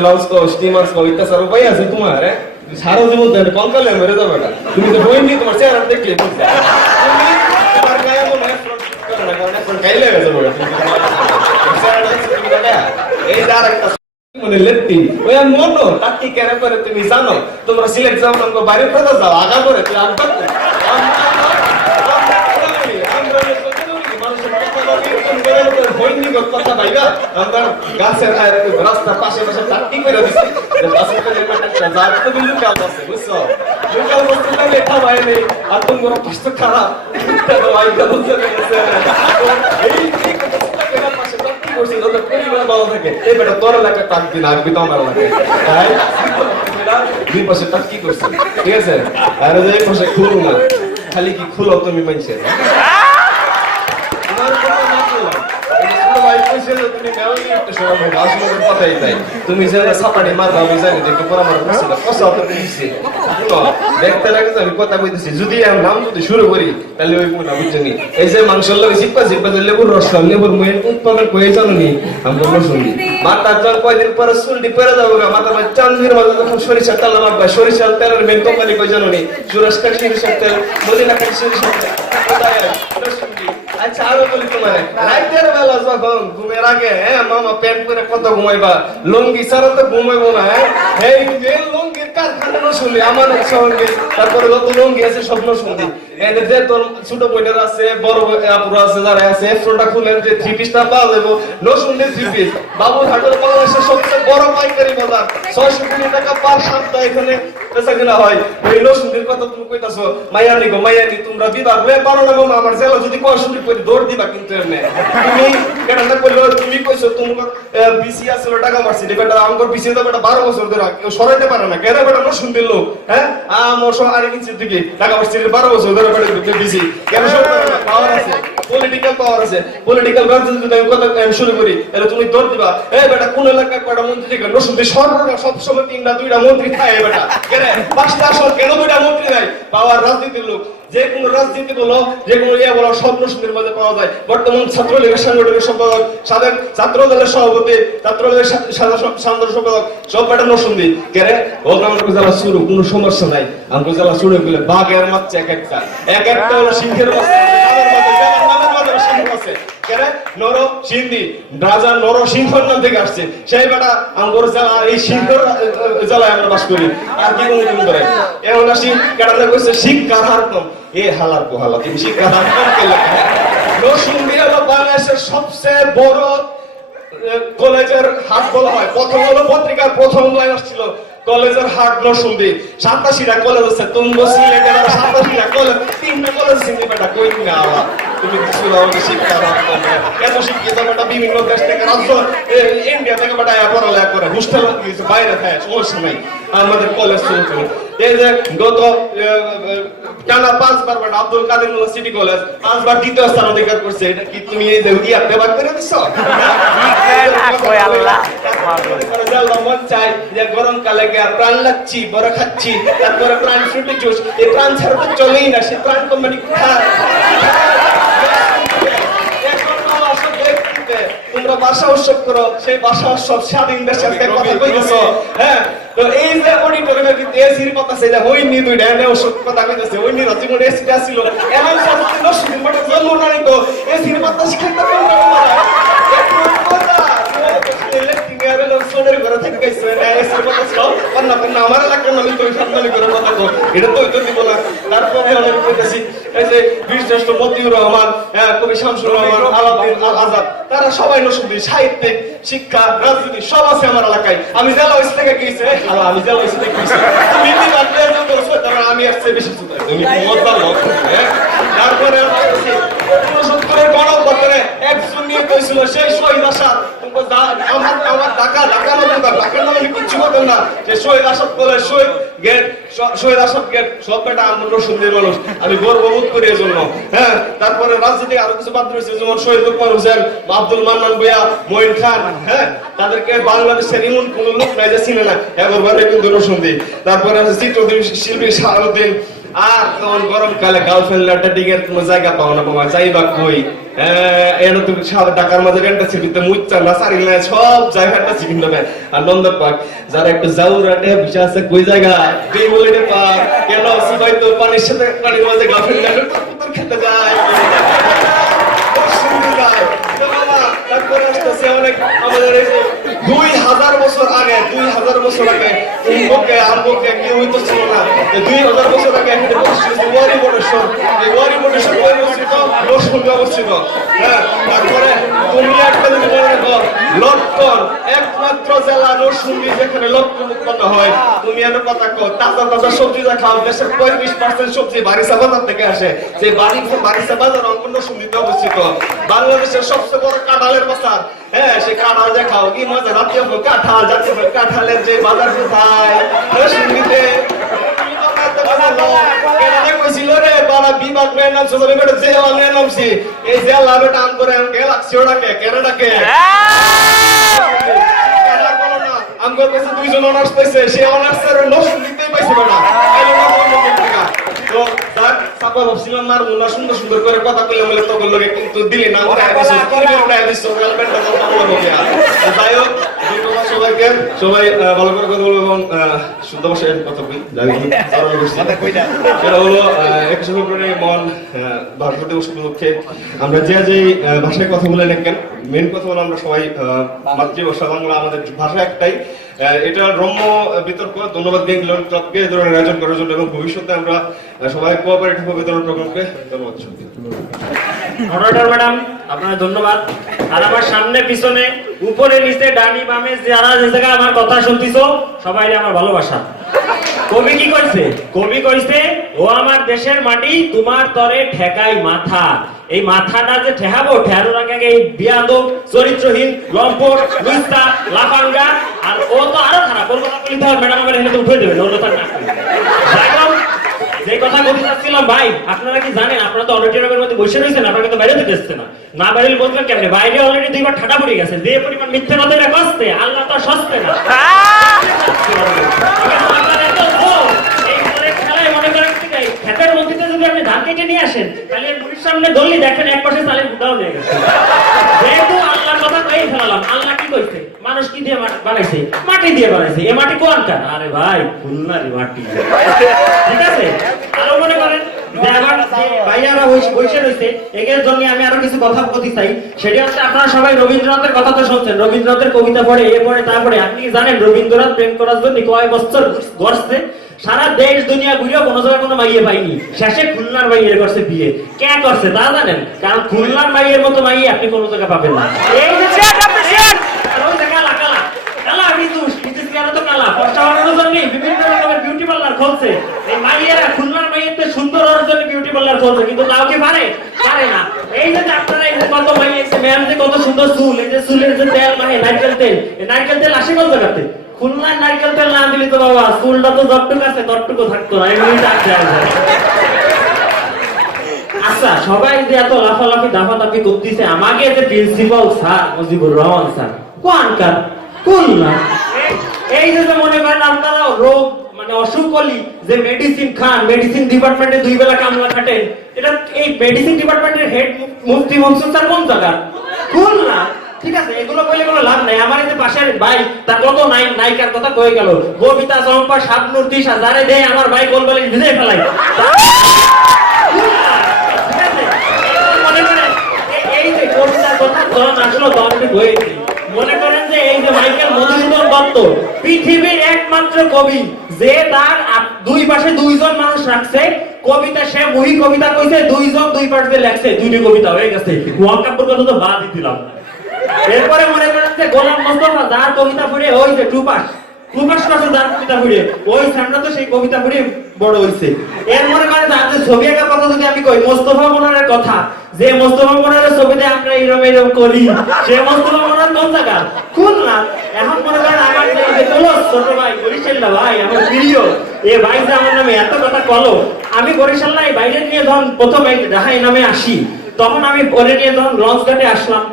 লঞ্চ কও স্টিমার কও ইত্যাদি সারা উপায় আছে তোমার সারা জীবন ধরে কঙ্কালে মেরে যাবে না তুমি তো বই নি তোমার চেহারা দেখলে বুঝতে তুমি তোমার গায়ে মনে হয় ফ্রন্ট করে না কারণ এখন গাইলে হয়ে যাবে এই যে আরেকটা মনে লেট্টি ওই মনো টাকি কেন করে তুমি জানো তোমরা সিলেক্ট যাও না বাইরে কথা যাও আগা করে তুই আগা করে কথা ভাইবা আমরা গাছের রাস্তার পাশে পাশে টাকি করে দিছি বুঝছো লোকাল বস্তুটা লেখা বাইরে আর তোমার কষ্ট খারাপ তোর এলাকায় টাকবি না আসবি তো আমার এলাকায় দুই পাশে টাকি করছি ঠিক আছে আর এই পাশে খুলো না খালি কি খুলো তুমি মানছে তুমি সাপাটি মারবা আমি জানি যে পরামর্শ দেখতে লাগে আমি কথা কইতেছি যদি নাম যদি শুরু করি তাহলে ওই মনে বুঝছেনি এই যে মাংসের লগে সিপ্পা লেবুর রস লেবুর মুয়ের উৎপাদন কয়ে জানো নি আমি বললো শুনি মাথার জল কয়দিন পরে চুলটি পরে যাবো মাথা চান্দির মাঝে যখন সরিষার তেল মাখবা সরিষার তেলের মেন কোম্পানি কই জানো নি সুরাজকার সরিষার তেল মদিনাকার সরিষার তেল আচ্ছা আরো বলি তোমার রাতের বেলা যখন ঘুমের আগে মামা প্যান্ট পরে কত ঘুমাইবা লুঙ্গি ছাড়া তো ঘুমাইবো না এই যে লুঙ্গির কারখানা শুনলি আমার সঙ্গে তারপরে যত লুঙ্গি আছে সব শুনলি এনে যে তোর ছোট বোনের আছে বড় আপুরা আছে যারা আছে ফ্রন্টটা খুলেন যে থ্রি পিসটা পাওয়া যাবো নো শুনলে থ্রি পিস বাবুর হাটের বাংলাদেশের সবচেয়ে বড় পাইকারি বাজার 600 কোটি টাকা পার সপ্তাহে এখানে বেচা কিনা হয় ওই নো শুনলির কথা তুমি কইতাছো মাইয়ানি গো মাইয়ানি তোমরা বিভাগ হয়ে পারো না মামা আমার জেলা যদি কয় শুনলি করে দৌড় দিবা কিন্তু এমনি তুমি কেননা কইলো তুমি কইছো তোমার বিসি আসলে টাকা মারছি বেটা আমগর বিসি তো বেটা 12 বছর ধরে কেউ সরাইতে পারে না কেন বেটা নো শুনদিল লোক হ্যাঁ আমার সব আরে নিচের দিকে টাকা মারছি 12 বছর ধরে বেটা বিসি কেন সরাইতে পারে না পাওয়ার আছে পলিটিক্যাল পাওয়ার আছে পলিটিক্যাল রাজনীতি যদি আমি কথা শুরু করি তাহলে তুমি দৌড় দিবা এই বেটা কোন এলাকায় কয়টা মন্ত্রী থেকে নো শুনতে সর্বদা সব সময় 3টা 2টা মন্ত্রী থাকে বেটা কেন 5টা আসল কেন 2টা মন্ত্রী নাই পাওয়ার রাজনীতির লোক যে কোনো রাজনীতি বলো যে কোনো বলো স্বপ্ন সুন্দর মধ্যে পাওয়া যায় বর্তমান ছাত্রলীগের সাংগঠনিক সম্পাদক সাবেক ছাত্র দলের সভাপতি ছাত্রলীগের সাধারণ সম্পাদক সব বেটা নসুন্দি কেরে ও আমার জেলা শুরু কোনো সমস্যা নাই আমার জেলা শুরু করলে বাঘের মাছ এক একটা হলো সিংহের মাছ নর সিন্ধি রাজা নর সিংহর নাম থেকে আসছে সেই বেটা আমার জেলা এই সিংহর জেলায় আমরা বাস করি আর কি কোনো করে এখন আসি কেটাতে কইছে শিক্ষার হার কম এ হালার পোহালা তুমি শিক্ষার হার কম কে লেখা নরসিংদী হলো বাংলাদেশের সবচেয়ে বড় কলেজের হাট বলা হয় প্রথম হলো পত্রিকার প্রথম লাইন আসছিল কলেজের হাট নরসিংদী 87টা কলেজ আছে তুঙ্গ সিলেটের 87টা কলেজ 3টা কলেজ সিন্ধি বেটা কই না আলা তুমি কিছু আমাকে শিক্ষা এত শিক্ষিত বেটা বিভিন্ন দেশ থেকে রাজ্য ইন্ডিয়া থেকে বেটা পড়ালেখা করে হোস্টেল কিছু বাইরে থাকে সমস্যা নাই আমাদের কলেজ চলছে এই যে গত টানা 5বার বেটা আব্দুল কাদের সিটি কলেজ 5বার দ্বিতীয় স্থান অধিকার করছে এটা কি তুমি এই যে ইয়া দেবাক করে দিছো মন চাই যে গরমকালে প্রাণ লাগছি বড় খাচ্ছি তারপরে প্রাণ ফ্রুটি জুস এই প্রাণ ছাড়া তো চলেই না সে প্রাণ কোম্পানি তোমরা ভাষা উৎসব করো সেই ভাষা উৎসব স্বাধীন দেশের কথা কইতেছ হ্যাঁ তো এই যে অডিটোরিয়ামে কিন্তু এসির কথা আছে এটা হইনি দুইটা এনে ওসব কথা কইতেছে হইনি রতিমন এসিটা ছিল এমন সব নসুন বড় জন্ম নাই তো এসির কথা শিখাইতে পারো না সোনের ঘরে থেকে গেছে এসির কথা সব পান্না পান্না আমার এলাকার নামে তো সাবধানি করে কথা কো এটা তো হইতো দিব না তারপরে আমি কইতেছি এই যে বীরশ্রেষ্ঠ মতিউর রহমান কবি শামসুর রহমান আলাউদ্দিন আজাদ তারা সবাই নসুন্দি সাহিত্যিক শিক্ষা রাজনীতি সব আছে আমার এলাকায় আমি জেলা অফিস থেকে গেছি আমি জেলা অফিস থেকে গেছি তুমি কি বাদলে যাও তারা আমি আসছে বেশি সুন্দর তুমি মজা লোক তারপরে আমি 69 গণঅভ্যুত্থানে একজন নিয়ে কইছিল সেই শহীদ আশা তোমরা আমার ঢাকা ঢাকার নামে কিচ্ছু বলতাম না। যে শহীদ আসাদ কলেজ, শহীদ আসাদ গেট সব বেটা আমার নরসিংদীর মানুষ, আমি গর্ববোধ করি এর জন্য। হ্যাঁ, তারপরে রাজনীতি আরো কিছু বাদ রয়েছে, যেমন শহীদ লোকমান হোসেন, আব্দুল মান্নান ভূঁইয়া, মঈন খান। হ্যাঁ, তাদেরকে বাংলাদেশের এমন কোন লোক নাই যে চিনে না, একবারে কিন্তু নরসিংদী। তারপরে আছে চিত্রশিল্পী শাহরুদ্দিন। আর তখন গরমকালে গার্লফ্রেন্ড লাটা দিকের কোনো জায়গা পাও না, বাবা যাইবা কই? এনে তুমি ঢাকার মাঝে রেন্টা ছিপিতে মুচ্চা না সারি না সব জায়গাটা চিকিন দেবে। আর নন্দন পার্ক যারা একটু জাউরাটে বিষয় আছে কই জায়গা বেবুলেটে পার্ক কেন সিবাই তো পানির সাথে পানির মাঝে গার্লফ্রেন্ড লাটা পুতুল খেতে যায়, তারপরে আসতেছে অনেক আমাদের এই 2000 বছর আগে উম্মকে আম্মকে কেউ হইতো ছিল না। 2000 বছর আগে এখানে প্রতিষ্ঠিত ওয়ারি বনেশ্বর, এই ওয়ারি বনেশ্বর অবস্থিত, নরসিংদী অবস্থিত। হ্যাঁ, তারপরে তুমি একটা যদি মনে রাখো, লটকন একমাত্র জেলা নরসিংদী যেখানে লটকন উৎপন্ন হয়। তুমি এর কথা কো, তাজা তাজা সবজি যা খাও, দেশের 35% সবজি বারিসা বাজার থেকে আসে। সেই বারিসা বাজার নরসিংদীতে অবস্থিত। বাংলাদেশের সবচেয়ে বড় কাঁঠালের বাজার। হ্যাঁ, সে কাঁঠাল যে খাও কি মজা, জাতীয় ফল কাঁঠাল, জাতীয় ফল কাঁঠালের যে বাজার কোথায়? নরসিংদীতে। কইছিল রে বাবা বিভাগ মেয়ের নাম সোজা বেটা যে অনের নামছি এই যে লাভে টান করে আমি গেলাক্সি ওটাকে কেনাটাকে আমগো কাছে দুইজন অনার্স পাইছে, সে অনার্সের নরসিংদীতেই পাইছে বেটা। তো স্যার সাপা ভাবছিলাম মার মুনা সুন্দর সুন্দর করে কথা কইলে বলে তখন লোকে কিন্তু দিলি না আমরা এসে কিভাবে প্রায় দিছো গার্লফ্রেন্ডটা তো ভালো হবে। যাই হোক সবাইকে সবাই ভালো করে কথা বলবো এবং শুদ্ধ ভাষায় কথা বলি। সেটা হলো 21 ফেব্রুয়ারি মহান ভারত দিবস উপলক্ষে আমরা যে ভাষায় কথা বলে নেন, মেন কথা হলো আমরা সবাই মাতৃভাষা বাংলা, আমাদের ভাষা একটাই। এটা রম্য বিতর্ক। ধন্যবাদ দিন ক্লাবকে এই ধরনের আয়োজন করার জন্য এবং ভবিষ্যতে আমরা সবাই কোঅপারেটিভ হবে ধরনের প্রোগ্রামকে। ধন্যবাদ মডারেটর ম্যাডাম, আপনার ধন্যবাদ। আর আমার সামনে পিছনে উপরে নিচে ডানি বামে যারা যে জায়গায় আমার কথা শুনতিছো সবাই আমার ভালোবাসা। কবি কি কইছে? কবি কইছে, ও আমার দেশের মাটি তোমার তরে ঠেকাই মাথা। এই মাথাটা যে ঠেকাবো, ঠেকানোর আগে এই বিয়াদব, চরিত্রহীন, লম্পট, লুইস্তা, লাফাঙ্গা, আর ও তো আরো খারাপ। ওর কথা বলতে হবে ম্যাডাম, আমার এখানে তো উঠে দেবেন, ওর কথা না। যে কথা বলতে চাচ্ছিলাম ভাই, আপনারা কি জানেন, আপনারা তো অডিটোরিয়ামের মধ্যে বসে রয়েছেন, আপনারা তো বাইরে দিতেছে না। না বাইরে বলবেন কেমনে? বাইরে অলরেডি 2 বার ঠাডা পড়ে গেছে। যে পরিমাণ মিথ্যে কথা এটা কষ্টে, আল্লাহ তো সস্তে না। খেতের মধ্যে যদি আপনি ধান কেটে নিয়ে আসেন, তাহলে মুড়ির সামনে ধরলি দেখেন এক পাশে চালের গুঁড়াও নিয়ে গেছে। যেহেতু আল্লাহর কথা কই ফেলালাম, আল্লাহ কি কইছে? মানুষ কি দিয়ে বানাইছে? মাটি দিয়ে বানাইছে। এ মাটি কোনকার? আরে ভাই, খুলনারই মাটি। ঠিক আছে? আরো মনে করেন ভাইয়ারা বসে রয়েছে, এর জন্য আমি আরো কিছু কথা বলতে চাই। সেটা হচ্ছে, আপনারা সবাই রবীন্দ্রনাথের কথা তো শুনছেন, রবীন্দ্রনাথের কবিতা পড়ে এ পড়ে তারপরে। আপনি কি জানেন রবীন্দ্রনাথ প্রেম করার জন্য কয় বছর ঘটছে? সারা দেশ দুনিয়া ঘুরেও কোনো জায়গায় কোনো মাইয়ে পাইনি। শেষে খুলনার মাইয়ের করছে বিয়ে। কে করছে তা জানেন? কারণ খুলনার মাইয়ের মতো মাইয়ে আপনি কোনো জায়গায় পাবেন না। এই যে বিভিন্ন রকমের বিউটি পার্লার খুলছে এই মাইয়েরা, খুলনার মাইয়েতে সুন্দর হওয়ার জন্য বিউটি পার্লার খুলছে, কিন্তু তাও কি পারে? পারে না। এই যে আপনারা এই যে কত মাইয়ে ম্যাম যে কত সুন্দর চুল, এই যে চুলের যে তেল মানে নারকেল তেল, এই নারকেল তেল আসে কোন জায়গাতে? খুলনার নারকেল তেল না দিলে তো বাবা চুলটা তো যতটুকু আছে ততটুকু থাকতো না। আচ্ছা, সবাই যে এত লাফালাফি দাফাদাফি করতেছে, আমাকে যে principal sir Mujibur Rahman sir কোনকার? খুলনা। এই যে মনে করেন আপনারা রোগ মানে অসুখ হলি যে মেডিসিন খান, মেডিসিন ডিপার্টমেন্টে 2 বেলা কামলা খাটেন, এটা এই মেডিসিন ডিপার্টমেন্টের হেড মুফতি মনসুর স্যার কোন জায়গা? খুলনা। ঠিক আছে, এগুলো বলে কোনো লাভ নাই। আমার এই যে পাশের ভাই, তার কত নায়িকার কথা কয়ে গেল, ববিতা চম্পা, শাবনূর, তিশা, যারে দেয় আমার ভাই গোল বলে ভিজে ফেলাই। মনে করেন এই যে কবিতার কথা ধরুন আসলে দলটি হয়েছে। মনে করেন যে এই যে মাইকেল মধুসূদন দত্ত পৃথিবীর একমাত্র কবি যে তার 2 পাশে 2 জন মানুষ রাখছে। কবিতা সে মুহি কবিতা কইছে, 2 জন 2 পাশে লেখছে, 2টি কবিতা হয়ে গেছে। ওয়াকাপুর কথা তো বাদ দিলাম। এরপরে মনে করেন যে গোলাম মোস্তফা, যার কবিতা পড়ে ওই যে 2 পাশ, প্রকাশ করছে তার কবিতা পড়ে, ওই স্যামরা তো সেই কবিতা পড়ে বড় হইছে। এর মনে করে তাদের ছবি আঁকার কথা যদি আমি কই, মোস্তফা মনোয়ারের কথা, যে মোস্তফা মনোয়ারের ছবিতে আমরা এরকম এরকম করি, সে মোস্তফা মনোয়ার কোন জায়গা? খুলনা। এখন মনে করেন আমার যে ছোট ভাই বরিশাল ভাই আমার প্রিয়, এ ভাই যে আমার নামে এত কথা কলো, আমি বরিশাল এই বাইরে নিয়ে যখন প্রথম এই ঢাকায় নামে আসি, তখন আমি ওরে নিয়ে যখন লঞ্চ ঘাটে আসলাম,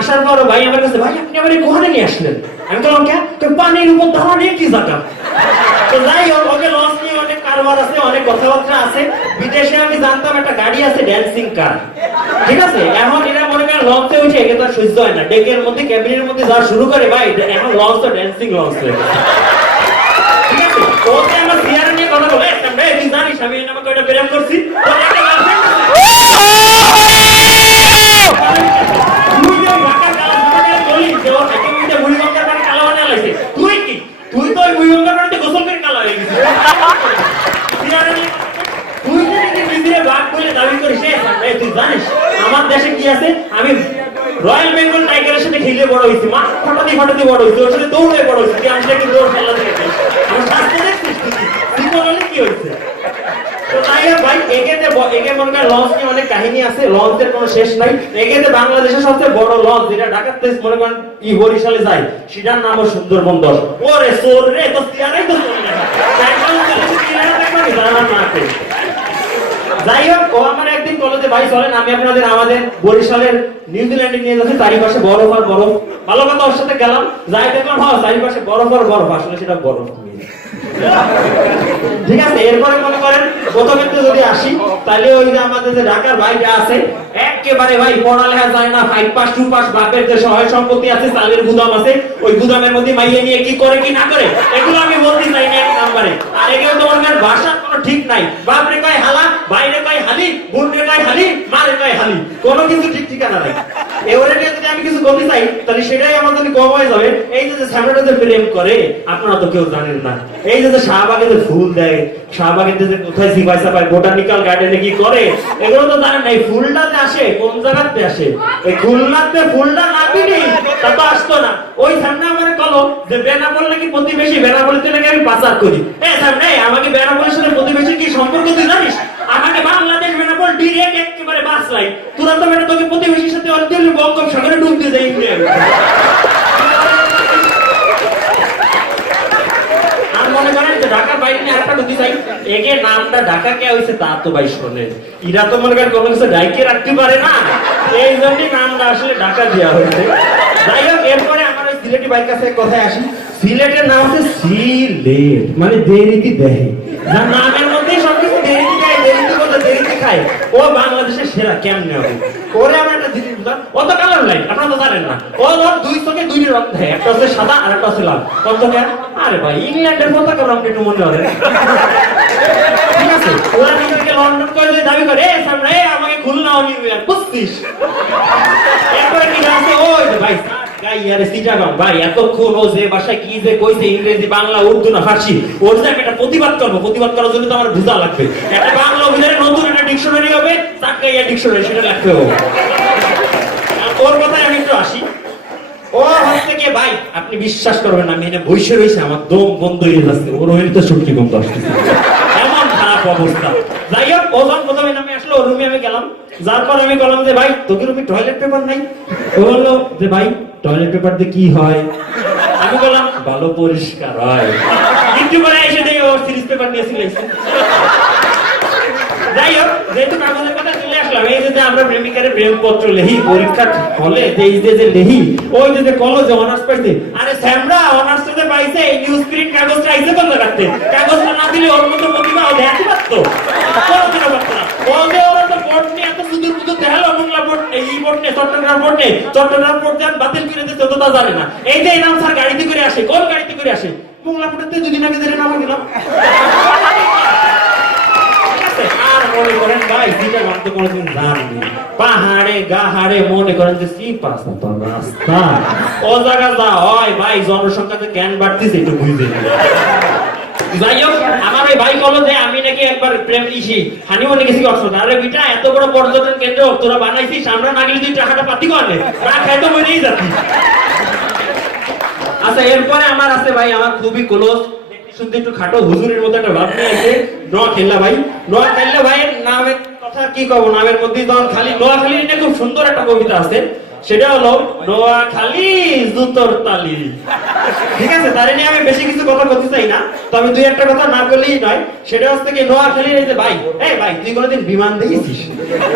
আসার পর ভাই আমার কাছে, ভাই আপনি আমার কোহানে নিয়ে আসলেন? আমি বললাম কে? তো পানির উপর দাঁড়ানো কি জায়গা? তো যাই হোক, ওকে লঞ্চ নিয়ে অনেক কারবার আছে, অনেক কথাবার্তা আছে। বিদেশে আমি জানতাম একটা গাড়ি আছে ড্যান্সিং কার, ঠিক আছে? এখন এরা মনে করেন লঞ্চে উঠে একে তার সহ্য হয় না, ডেকের মধ্যে ক্যাবিনের মধ্যে যাওয়া শুরু করে, ভাই এখন লঞ্চ তো ড্যান্সিং লঞ্চ হয়ে গেছে। ঠিক আছে, ওকে আমার সিয়ার নিয়ে কথা বলে, তুই জানিস আমি আমাকে ওইটা প্রেম করছি, তোর একটা গার্লফ্রেন্ড আছে? তুই তো ওই বুড়িগঙ্গার পানিতে গোসল করে কালো হয়ে গেছিস। তুই যদি নিজের ভাগ করে দাবি করিস, তুই জানিস আমার দেশে কি আছে? আমি রয়্যাল বেঙ্গল টাইগারের সাথে খেলে বড় হয়েছি, মা ফটাতে ফটাতে বড় হয়েছি, ওর সাথে দৌড়ে বড় হয়েছি। তুই আমাকে কিন্তু দৌড় খেলা দেখে আমার স্বাস্থ্য দেখছিস, তুই বললে কি হয়েছে? তো তাই ভাই একে মনে করেন লঞ্চ নিয়ে অনেক কাহিনী আছে, লঞ্চের কোনো শেষ নাই। একে বাংলাদেশের সবচেয়ে বড় লঞ্চ যেটা ঢাকাতে মনে করেন বরিশালে যায়, সেটার নাম সুন্দরবন 10। ওরে সোর রে, তো সিয়ারাই তো যাই হোক, ও আমার একদিন কলেজে, ভাই চলেন আমি আপনাদের আমাদের বরিশালের নিউজিল্যান্ডে নিয়ে যাচ্ছি, চারিপাশে বরফ আর বরফ। ভালো কথা, ওর সাথে গেলাম, যাই দেখলাম হ্যাঁ চারিপাশে বরফ আর বরফ, আসলে সেটা বরফ। ঠিক আছে, এরপরে মনে করেন প্রথমে যদি আসি, তাহলে ওই যে আমাদের যে ঢাকার ভাইটা আছে, একেবারে ভাই পড়ালেখা যায় না, 5 পাস 2 পাস, বাপের যে সহায় সম্পত্তি আছে, চালের গুদাম আছে, ওই গুদামের মধ্যে মাইয়ে নিয়ে কি করে কি না করে, এগুলো আমি বলতে চাই না এক নাম্বারে। আর এগুলো তোমার ভাষার কোনো ঠিক নাই, বাপরে কয় হালা, বাইরে কয় হালি, বোনরে কয় হালি, মারে কয় হালি, কোনো কিছু ঠিক ঠিকানা নাই। এবারে নিয়ে যদি আমি কিছু বলতে চাই, তাহলে সেটাই আমার জন্য কম হয়ে যাবে। এই যে সামনেটা যে প্রেম করে, আপনারা তো কেউ জানেন না। এই যে শাহবাগে যে ফুল দেয়, শাহবাগে যে কোথায় সিপাইসা পায়, বোটানিক্যাল গার্ডেনে কি করে, এগুলো তো জানেন না। এই ফুলটা যে আসে কোন জায়গাতে আসে, এই খুলনাতে ফুলটা না কিনি তা তো আসতো না। ওই সামনে আমার কলো যে বেনাপোল নাকি প্রতিবেশী, বেনাপোলতে নাকি আমি পাচার করি। সামনে আমাকে বেনাপোলের সাথে প্রতিবেশী কি সম্পর্ক তুই জানিস? আমাকে বাংলাদেশ বেনাপোল ডিরেক্ট একেবারে বাস লাই, তোরা তো বেটা তোকে প্রতিবেশীর সাথে অঞ্চলের বঙ্গোপসাগরে ডুব দিয়ে যায়। মনে করেন যে ঢাকার বাইরে নিয়ে আরেকটা বুদ্ধি চাই, একে নামটা ঢাকা কে হয়েছে তা তো ভাই শোনেন, এরা তো মনে করেন কোনো কিছু ডাইকে রাখতে পারে না, এই জন্যই নামটা আসলে ঢাকা দেওয়া হয়েছে। যাই হোক, এরপরে আমার ওই সিলেটি বাইক কাছে কথায় আসি। সিলেটের নাম হচ্ছে সিলেট, মানে দেরিতে দেয়, যার নামের মধ্যেই সবকিছু দেরিতে দেয়, দেরিতে বলতে দেরিতে খায়। ও বাংলাদেশের সেরা, কেমনে হবে? ওরে আমার একটা জিনিস বুঝলাম, ও তো কালার লাইট, আপনারা তো জানেন না। ও দুই চোখে দুই রং দেয়, একটা হচ্ছে সাদা আর একটা হচ্ছে লাল। কোন চোখে? আরে ভাই ইংল্যান্ডের পতাকা রং একটু মনে হবে। ঠিক আছে, ওরা নিজেকে লন্ডন করে দাবি করে, সামনে আমাকে খুলনা নিউ ইয়র্ক, বুঝছিস? এরপরে কি আছে, ওই ভাই ভাই এতক্ষণ ও যে ভাষায় কি যে কইছে, ইংরেজি বাংলা উর্দু না ফার্সি, ওর যে একটা প্রতিবাদ করবো, প্রতিবাদ করার জন্য তো আমার বুঝা লাগবে। একটা বাংলা অভিধানে নতুন একটা ডিকশনারি হবে, চাকাইয়া ডিকশনারি, সেটা লাগবে। ওর কথায় আমি একটু আসি। ও হচ্ছে কি ভাই, আপনি বিশ্বাস করবেন না, আমি এনে বসে রয়েছে, আমার দম বন্ধ হয়ে যাচ্ছে, ওর হইলে তো সত্যি গন্ধ আসতেছে, এমন খারাপ অবস্থা। যাই হোক, ও যখন প্রথমে নামে আসলো, ওর রুমে আমি গেলাম, যার পর আমি বললাম যে ভাই তোকে রুমে টয়লেট পেপার নাই? ও বললো যে ভাই টয়লেট পেপার দিয়ে কি হয়? আমি বললাম ভালো পরিষ্কার হয়। একটু পরে এসে দেখে ও সিরিজ পেপার নিয়ে সিলেছে। যাই হোক, যেহেতু কাগজের কথা চলে আসলাম, এই যে আমরা প্রেমিকারে প্রেমপত্র লেহি পরীক্ষার হলে, এই যে লেহি, ওই যে কলেজে অনার্স পাইছে, আরে স্যামরা অনার্সটাতে পাইছে, এই নিউজ প্রিন্ট কাগজটা আইছে কোন রাখতে, কাগজটা না দিলে ওর মতো প্রতিভা ও দেখতে পারতো, কোনো পারতো না। ওদের ওরা তো বোর্ড নিয়ে এত সুদূর বুদূর দেখালো, বাংলা বোর্ড, এই বোর্ড নিয়ে চট্টগ্রাম বোর্ড নিয়ে, চট্টগ্রাম বোর্ড যান বাতিল করে দিতে, তো তা জানে না। এই যে নাম স্যার গাড়িতে করে আসে, কোন গাড়িতে করে আসে? বাংলা বোর্ডেতে দুদিন আগে ধরে নাম দিলাম। আর মনে করেন ভাই যেটা মানতে কোনোদিন জাননি, পাহাড়ে গাহাড়ে মনে করেন যে সিপাসা তো রাস্তা, ও জায়গা যা হয় ভাই, জনসংখ্যাতে জ্ঞান বাড়তেছে একটু বুঝতে। যাই হোক, আমার ওই ভাই বলো যে আমি নাকি একবার প্রেম ইসি হানিমুনে গেছি অক্সফোর্ড। আরে বিটা, এত বড় পর্যটন কেন্দ্র তোরা বানাইছিস, আমরা না গেলে তুই টাকাটা পাতি করলে না খাই তো মরেই যাচ্ছিস। আচ্ছা এরপরে আমার আছে ভাই, আমার খুবই ক্লোজ, শুনতে একটু খাটো হুজুরের মতো একটা ভাব নিয়ে আছে, নোয়া খেললা ভাই। নোয়া খেললা ভাইয়ের নামের কথা কি কব, নামের মধ্যে যখন খালি নোয়াখালী নিয়ে খুব সুন্দর একটা কবিতা আছে, সেটা হলো নোয়াখালী জুতোর তালি। ঠিক আছে, তার নিয়ে আমি বেশি কিছু কথা বলতে চাই না, তবে দুই একটা কথা না বললেই নয়। সেটা হচ্ছে কি নোয়াখালীর এই যে ভাই, এই ভাই তুই কোনোদিন বিমান দেখেছিস?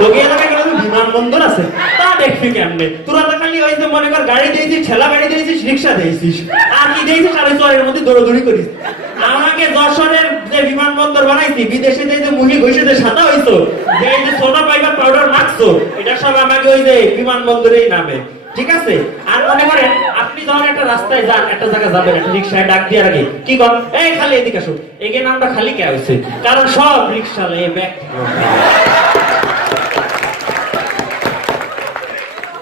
তোকে এলাকায় কোনোদিন বিমানবন্দর আছে? তা দেখবি কেমনে? তোরা তো খালি ওই যে মনে কর গাড়ি দিয়েছিস, ঠেলা গাড়ি দিয়েছিস, রিক্সা দিয়েছিস, আর কি দিয়েছিস? আর চরের মধ্যে দৌড়াদৌড়ি করিস। আমাকে যশোরের যে বিমানবন্দর বানাইছি, বিদেশে যে মুহি ঘষে যে সাদা হইতো, যে এই যে সোনা পাইবা পাউডার মাখছো, এটা সব আমাকে ওই যে বিমানবন্দরেই নামে। ঠিক আছে, আর মনে করেন আপনি যখন একটা রাস্তায় যান, একটা জায়গায় যাবেন, একটা রিক্সায় ডাক দিয়ে আগে কি কর, এই খালি এদিকে আসো, এগিয়ে নামটা খালি কে হয়েছে? কারণ সব রিক্সা ব্যাগ।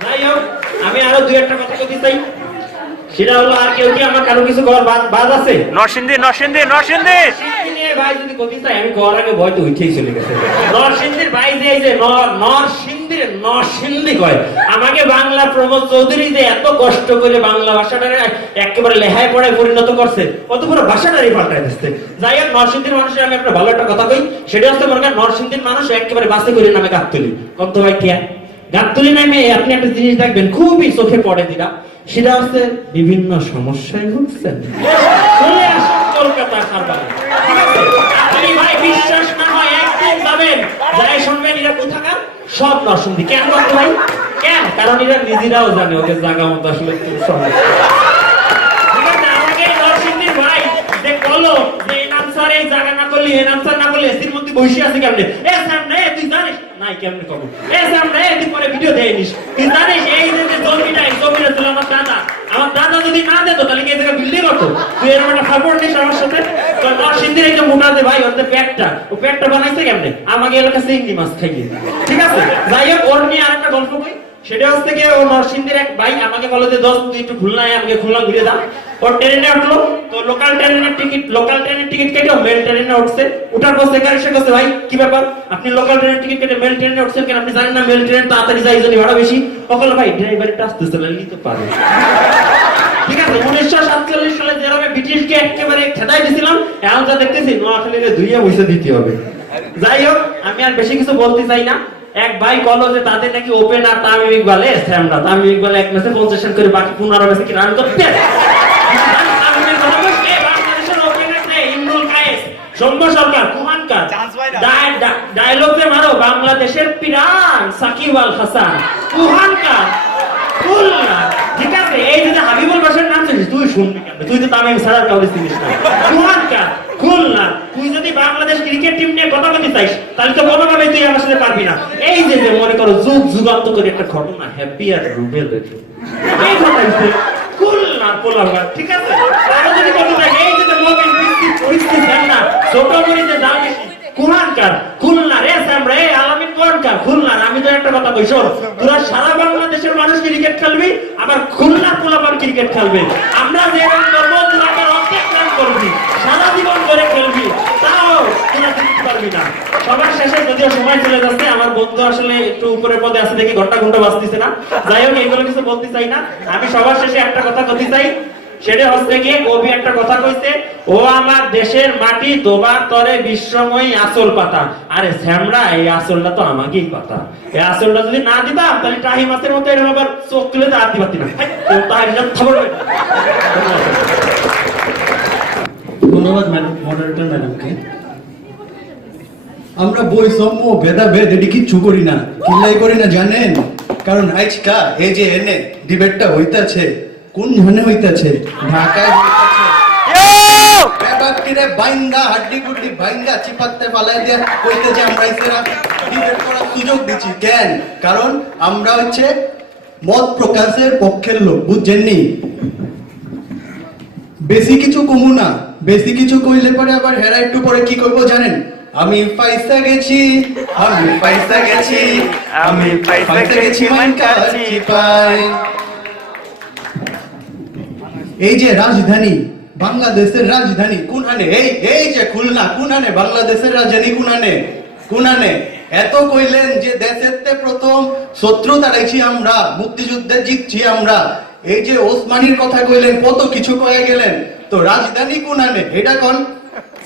যাই হোক, আমি আরো দুই একটা কথা বলতে চাই, সেটা হলো আর কেউ কি আমার কারো কিছু করার বাদ আছে? নরসিংদী ভাই যদি কবি চাই, আমি করার আগে ভয়তো উঠেই চলে গেছে। নরসিংদীর ভাই যে এই যে নরসিংদী কয়, আমাকে বাংলা প্রমোদ চৌধুরী যে এত কষ্ট করে বাংলা ভাষাটাকে একেবারে লেহায় পড়ায় পরিণত করছে, অত পুরো ভাষাটারই পাল্টাই দিচ্ছে। যাই হোক, নরসিংদীর মানুষের আমি একটা ভালো একটা কথা কই, সেটা হচ্ছে মনে করেন নরসিংদীর মানুষ একেবারে বাসে করে নামে গাবতলী। কত ভাই কে গাবতলী নামে আপনি একটা জিনিস দেখবেন খুবই চোখে পড়ে দিলা, সেটা হচ্ছে বিভিন্ন সমস্যায় ভুগছেন, চলে আসুন কলকাতা খাবার। আপনি ভাই বিশ্বাস না হয় একদিন যাবেন, যাই শুনবেন এরা কোথাকার, সব নরসিংদী। কেন বলতো ভাই? কেন? কারণ এরা নিজেরাও জানে ওদের জায়গা মতো আসলে কি সমস্যা। ঠিক আছে, আমাকে নরসিংদীর ভাই যে বলো যে এনান্সার এই জায়গা না করলি, এনান্সার না করলে এসির মধ্যে বসে আছে কেমনে? এ সামনে তুই জানিস নাই কেমনে কব? এ সামনে তুই পরে ভিডিও দেয়নিস, তুই জানিস এই যে জমিটা ছিল আমার দাদা যদি না দিত তাহলে কি এই জায়গা বিল্ডিং হতো? তুই এরকম একটা খাবার নিস আমার সাথে? নরসিংদীর এই যে মোটাতে ভাই, ওর পেটটা, ও পেটটা বানাইছে কেমনে? আমাকে এলাকা চিংড়ি মাছ খাইয়ে। ঠিক আছে, যাই হোক, ওর নিয়ে আরেকটা গল্প কই, সেটা হচ্ছে কি ও নরসিংদীর এক ভাই আমাকে বলে যে দোস্ত তুই একটু খুলনায়, আমাকে খুলনা ঘুরে দাও। ওর ট্রেনে উঠলো, তো লোকাল ট্রেনের টিকিট কেটে মেল ট্রেনে উঠছে। উঠার পর সেখানে সে কাছে, ভাই কি ব্যাপার, আপনি লোকাল ট্রেনের টিকিট কেটে মেল ট্রেনে উঠছেন কেন? আপনি জানেন না মেল ট্রেন তাড়াতাড়ি যায়, যদি ভাড়া বেশি? ওখানে ভাই ড্রাইভারটা আসতেছে না, নিতে পারে। ঠিক আছে, 1947 সালে যেভাবে ব্রিটিশকে একেবারে খেদাই দিয়েছিলাম, এখন যা দেখতেছি নোয়াখালীরে ধুইয়া বসে দিতে হবে। যাই হোক, আমি আর বেশি কিছু বলতে চাই না। এক ভাই বলো যে তাদের নাকি ওপেনার তামিম ইকবাল, তামিম ইকবাল এক ম্যাচে 50 রান করে বাকি 15 ম্যাচে কি রান করতে? বাংলাদেশের ওপেনার ইমরুল কায়েস, সৌম্য সরকার, কুমানকার, ডায়লগ যে মারো, বাংলাদেশের পিরান সাকিব আল হাসান, কুহানকার, খুলনা। ঠিক আছে, এই যে হাবিবুল বাসার নাম শুনিস, তুই শুনবি কেন? তুই তো তামিম ছাড়া কাউকে চিনিস না। কুহানকার, খুলনা। তুই যদি বাংলাদেশ ক্রিকেট টিম নিয়ে কথা বলতে চাইস, তাহলে তো কোনোভাবে তুই আমার সাথে পারবি না। এই যে মনে করো যুগ যুগান্ত করে একটা ঘটনা, হ্যাপি আর রুবেল দেখে এই ঘটনা খুলনা পোলার। ঠিক আছে, তারা যদি বলতে চাই এই যে মোবাইল পরিস্থিতি দেন না, ছোট মরিতে দাম বেশি, কুহানকার, খুলনা, রে আমরা এই আলামিন কোনকার, খুলনা। আমি তো একটা কথা কইছো, তোরা সারা বাংলাদেশের মানুষ ক্রিকেট খেলবি, আবার খুলনা পোলাপার ক্রিকেট খেলবে। আমরা যে রান করবো, তোরা অর্ধেক রান করবি, সারা জীবন করে খেলবি, তাও তোরা জিততে পারবি না। সবার শেষে যদিও সময় চলে যাচ্ছে, আমার বন্ধু আসলে একটু উপরের পদে আছে দেখি ঘন্টা বাজতেছে না। যাই হোক, এইগুলো কিছু বলতে চাই না। আমি সবার শেষে একটা কথা বলতে চাই, সেটা হচ্ছে গিয়ে কবি একটা কথা কইছে, ও আমার দেশের মাটি তোমার তরে বিশ্বময়ী আঁচল পাতা। আরে শ্যামরা, এই আঁচলটা তো আমাকেই পাতা। এই আঁচলটা যদি না দিতাম, তাহলে টাহি মাছের মতো এরকম আবার চোখ তুলে আর দিবাতি না। ধন্যবাদ মডারেটর ম্যাডামকে। আমরা বৈষম্য ভেদাভেদ এটি কিচ্ছু করি না, কিল্লাই করি না জানেন? কারণ আজকা এই যে এনে ডিবেটটা হইতাছে, কোন ধরনের হইতাছে? ঢাকায় হইতাছে। ব্যাপারটিরে বাইঙ্গা হাড্ডি গুড্ডি বাইঙ্গা চিপাতে ফালাই দিয়ে কইতে যে আমরা ইসেরা ডিবেট করার সুযোগ দিচ্ছি কেন? কারণ আমরা হচ্ছে মত প্রকাশের পক্ষের লোক, বুঝছেননি? বেশি কিছু কমু না, বেশি কিছু কইলে পরে আবার হেরা একটু পরে কি করবো জানেন? আমি পয়সা গেছি, আমি পয়সা গেছি, আমি পয়সা গেছি মাইকা চিপাই। এই যে রাজধানী, বাংলাদেশের রাজধানী কোনখানে? এই যে খুলনা কোনখানে? বাংলাদেশের রাজধানী কোনখানে? এত কইলেন যে দেশের প্রথম শত্রু তাড়াইছি আমরা, মুক্তিযুদ্ধে জিতছি আমরা, এই যে ওসমানীর কথা কইলেন, কত কিছু কয়ে গেলেন, তো রাজধানী কোনানে এটা কোন,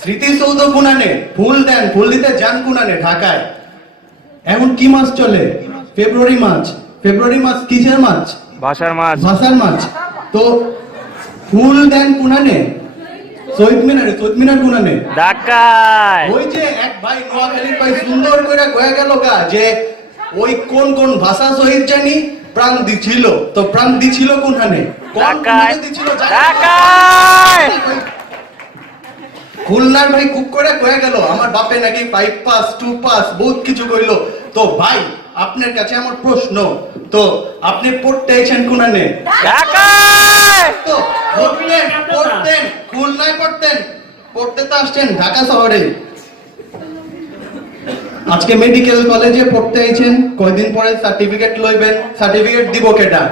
স্মৃতিসৌধ কোনানে, ফুল দেন, ফুল দিতে যান কোনানে, ঢাকায়। এখন কি মাস চলে? ফেব্রুয়ারি মাস। ফেব্রুয়ারি মাস কিসের মাস? ভাষার মাছ। ভাষার মাস। তো ফুল দেন কোনানে? শহীদ মিনারে। শহীদ মিনার কোনানে? ঢাকায়। ওই যে এক ভাই নোয়াখালীর ভাই সুন্দর করে কয়ে গেল গা যে ওই কোন কোন ভাষা শহীদ জানি প্রাণ দিছিল, তো প্রাণ দিছিল কোনখানে? কোন ঢাকায়। কোনখানে দিছিল জানি? ঢাকায়। খুলনার ভাই খুব করে কয়ে গেল আমার বাপে নাকি 5 পাস 2 পাস বহুত কিছু কইলো। তো ভাই আপনার কাছে আমার প্রশ্ন, তো আপনি পড়তে আইছেন কোনানে? ঢাকায়। তো পড়তেন খুলনায়, পড়তে তো আসছেন ঢাকা শহরে। আজকে মেডিকেল কলেজে পড়তে আইছেন, কয়দিন পরে সার্টিফিকেট লইবেন, সার্টিফিকেট দিব কেটা?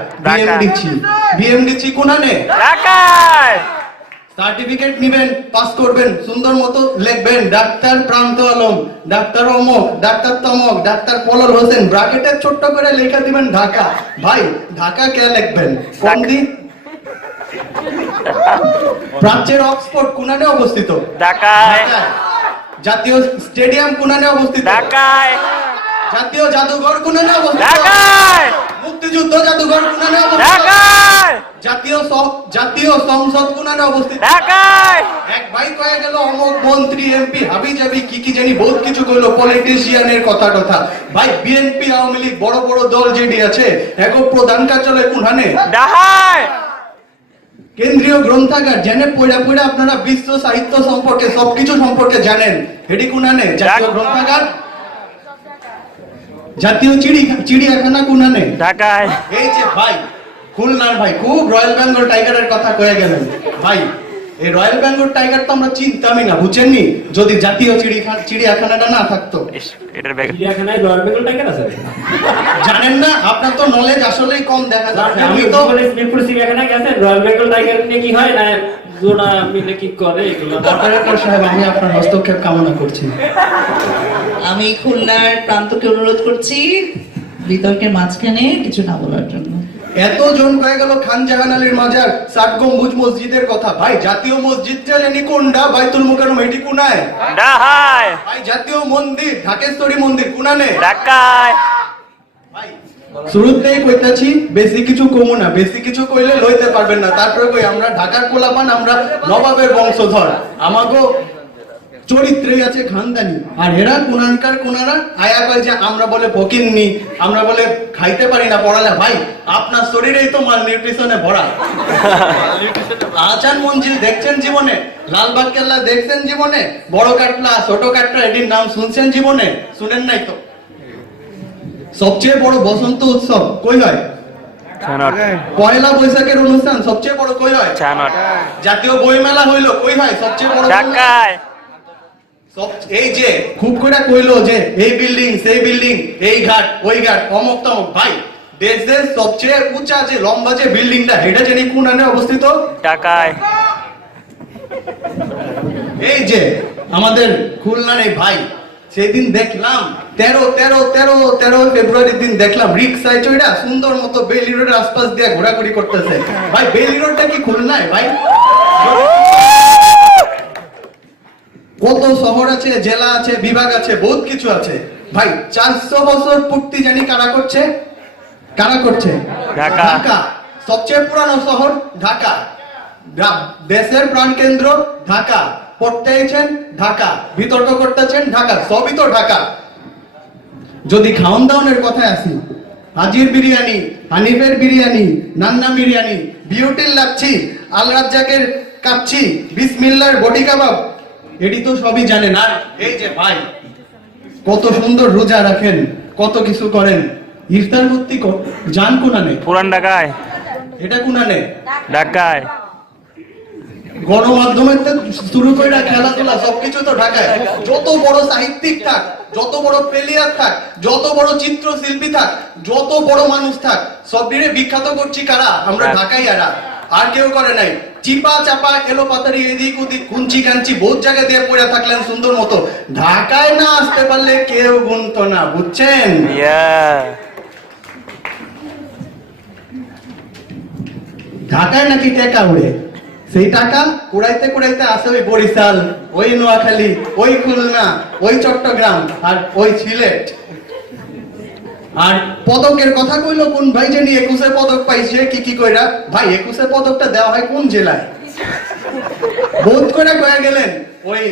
বিএমডিসি কোনানে? ঢাকায়। সার্টিফিকেট নিবেন, পাস করবেন, সুন্দর মতো লিখবেন ডাক্তার প্রান্ত আলম, ডাক্তার অমক, ডাক্তার তমক, ডাক্তার পলল হোসেন, ব্র্যাকেটে ছোট্ট করে লেখা দিবেন ঢাকা। ভাই ঢাকা কে লিখবেন? কোন দিন? প্রাচ্যের অক্সফোর্ড কোনানে অবস্থিত? ঢাকায়। জাতীয় স্টেডিয়াম কোনানে অবস্থিত? ঢাকায়। জাতীয় জাদুঘর কোনানে অবস্থিত? ঢাকায়। মুক্তিযুদ্ধ জাদুঘর কোনানে অবস্থিত? ঢাকায়। জাতীয় সংসদ কোনানে অবস্থিত? ঢাকায়। এক ভাই কয়ে গেল অমুক মন্ত্রী এমপি হাবি যাবি কি জানি বহুত কিছু কইলো, পলিটিশিয়ানের কথা। ভাই বিএনপি আওয়ামী লীগ বড় বড় দল যেটি আছে এক প্রধান কার্যালয় কোনখানে? ঢাকায়। কেন্দ্রীয় গ্রন্থাগার জেনে পড়া আপনারা বিশ্ব সাহিত্য সম্পর্কে সবকিছু সম্পর্কে জানেন, এটি কোনানে? জাতীয় গ্রন্থাগার। জাতীয় চিড়িয়াখানা কোনানে? ঢাকায়। এই যে ভাই খুলনার ভাই খুব রয়্যাল বেঙ্গল টাইগারের কথা কয়ে গেলেন। ভাই এই রয়্যাল বেঙ্গল টাইগার তো আমরা চিনতামই না, বুঝছেননি, যদি জাতীয় চিড়িয়াখানাটা না থাকতো। এটার ব্যাগ। চিড়িয়াখানায় রয়্যাল বেঙ্গল টাইগার আছে? জানেন না? আপনার তো নলেজ আসলেই কম দেখা যাচ্ছে। আমি তো মিরপুর চিড়িয়াখানায় গেছেন, রয়্যাল বেঙ্গল টাইগার নিয়ে কি হয় না জোড়া মিলে কি করে এগুলো? অপারেটর সাহেব আমি আপনার হস্তক্ষেপ কামনা করছি। আমি খুলনার প্রান্তকে অনুরোধ করছি বিতর্কের মাঝখানে কিছু না বলার জন্য। এতজন হয়ে গেল খান জাহান আলীর মাজার, 60 গম্বুজ মসজিদের কথা। ভাই জাতীয় মসজিদটা জানি কোনটা? বাইতুল মুকাররম এটি কোনায়? ঢাকায়। ভাই জাতীয় মন্দির ঢাকেশ্বরী মন্দির কোনানে? ঢাকায়। ভাই শুরুতেই কইতাছি বেশি কিছু কমু না, বেশি কিছু কইলে লইতে পারবেন না। তারপরে কই আমরা ঢাকার কোলাপান, আমরা নবাবের বংশধর, আমাগো চরিত্রই আছে খানদানি। আর এরা কোনানকার কোনারা আয়া কয় যে আমরা বলে ফকিন্নি, আমরা বলে খাইতে পারি না পড়ালে। ভাই আপনার শরীরেই তো মাল নিউট্রিশনে ভরা। আচান মঞ্জিল দেখছেন জীবনে? লালবাগ কেল্লা দেখছেন জীবনে? বড় কাটলা ছোট কাটলা এটির নাম শুনছেন জীবনে? শুনেন নাই তো? সবচেয়ে বড় বসন্ত উৎসব কই হয়? ছানট। পয়লা বৈশাখের অনুষ্ঠান সবচেয়ে বড় কই হয়? ছানট। জাতীয় বই মেলা হইলো কই হয়? সবচেয়ে বড় ঢাকায়। এই যে খুব করে কইলো যে এই বিল্ডিং সেই বিল্ডিং, এই ঘাট ওই ঘাট অমুক তমুক। ভাই দেশের সবচেয়ে উঁচা যে লম্বা যে বিল্ডিংটা এটা জানি কোনানে অবস্থিত? ঢাকায়। এই যে আমাদের খুলনার এই ভাই সেদিন দেখলাম 13 ফেব্রুয়ারির দিন দেখলাম রিক্সায় চড়া সুন্দর মতো বেইলি রোডের আশপাশ দিয়ে ঘোরাঘুরি করতেছে। ভাই বেইলি রোডটা কি খুলনায়? ভাই কত শহর আছে, জেলা আছে, বিভাগ আছে, বহুত কিছু আছে। ভাই 400 বছর পূর্তি জানি কারা করছে? ঢাকা। ঢাকা সবচেয়ে পুরানো শহর ঢাকা, দেশের প্রাণকেন্দ্র ঢাকা, পড়তে আইছেন ঢাকা, বিতর্ক করতেছেন ঢাকা, সবই তো ঢাকা। যদি খাওয়ান দাওয়ানের কথায় আসি, হাজির বিরিয়ানি, হানিফের বিরিয়ানি, নান্না বিরিয়ানি, বিউটির লাচ্ছি, আল রাজ্জাকের কাচ্ছি, বিসমিল্লার বডি কাবাব, এটি তো সবই জানেন। আর এই যে ভাই কত সুন্দর রোজা রাখেন, কত কিছু করেন, ইফতার করতে যান কোনানে? পুরান ঢাকায়। এটা কোনানে? ঢাকায়। গণমাধ্যমের শুরু করে খেলাধুলা সবকিছু তো ঢাকায়। যত বড় সাহিত্যিক থাক, যত বড় প্লেয়ার থাক, যত বড় চিত্রশিল্পী থাক, যত বড় মানুষ থাক, সবটিরে বিখ্যাত করছি কারা? আমরা ঢাকাই। আর কেউ করে নাই। চিপা চাপা এলো পাতারি এদিক ওদিক কুঞ্চি কাঞ্চি বহুত জায়গা দিয়ে পড়ে থাকলেন সুন্দর মতো। ঢাকায় না আসতে পারলে কেউ গুনতো না, বুঝছেন? ঢাকায় নাকি টাকা উড়ে, সেই টাকা কুড়াইতে কুড়াইতে আসে ওই বরিশাল, ওই নোয়াখালী, ওই খুলনা, ওই চট্টগ্রাম আর ওই সিলেট। আর পদকের কথা কইলো কোন ভাই জানি 21-এ পদক পাইছে কি কইরা, ভাই 21-এ পদকটা দেওয়া হয় কোন জেলায়? বোধ করে কয়ে গেলেন ওই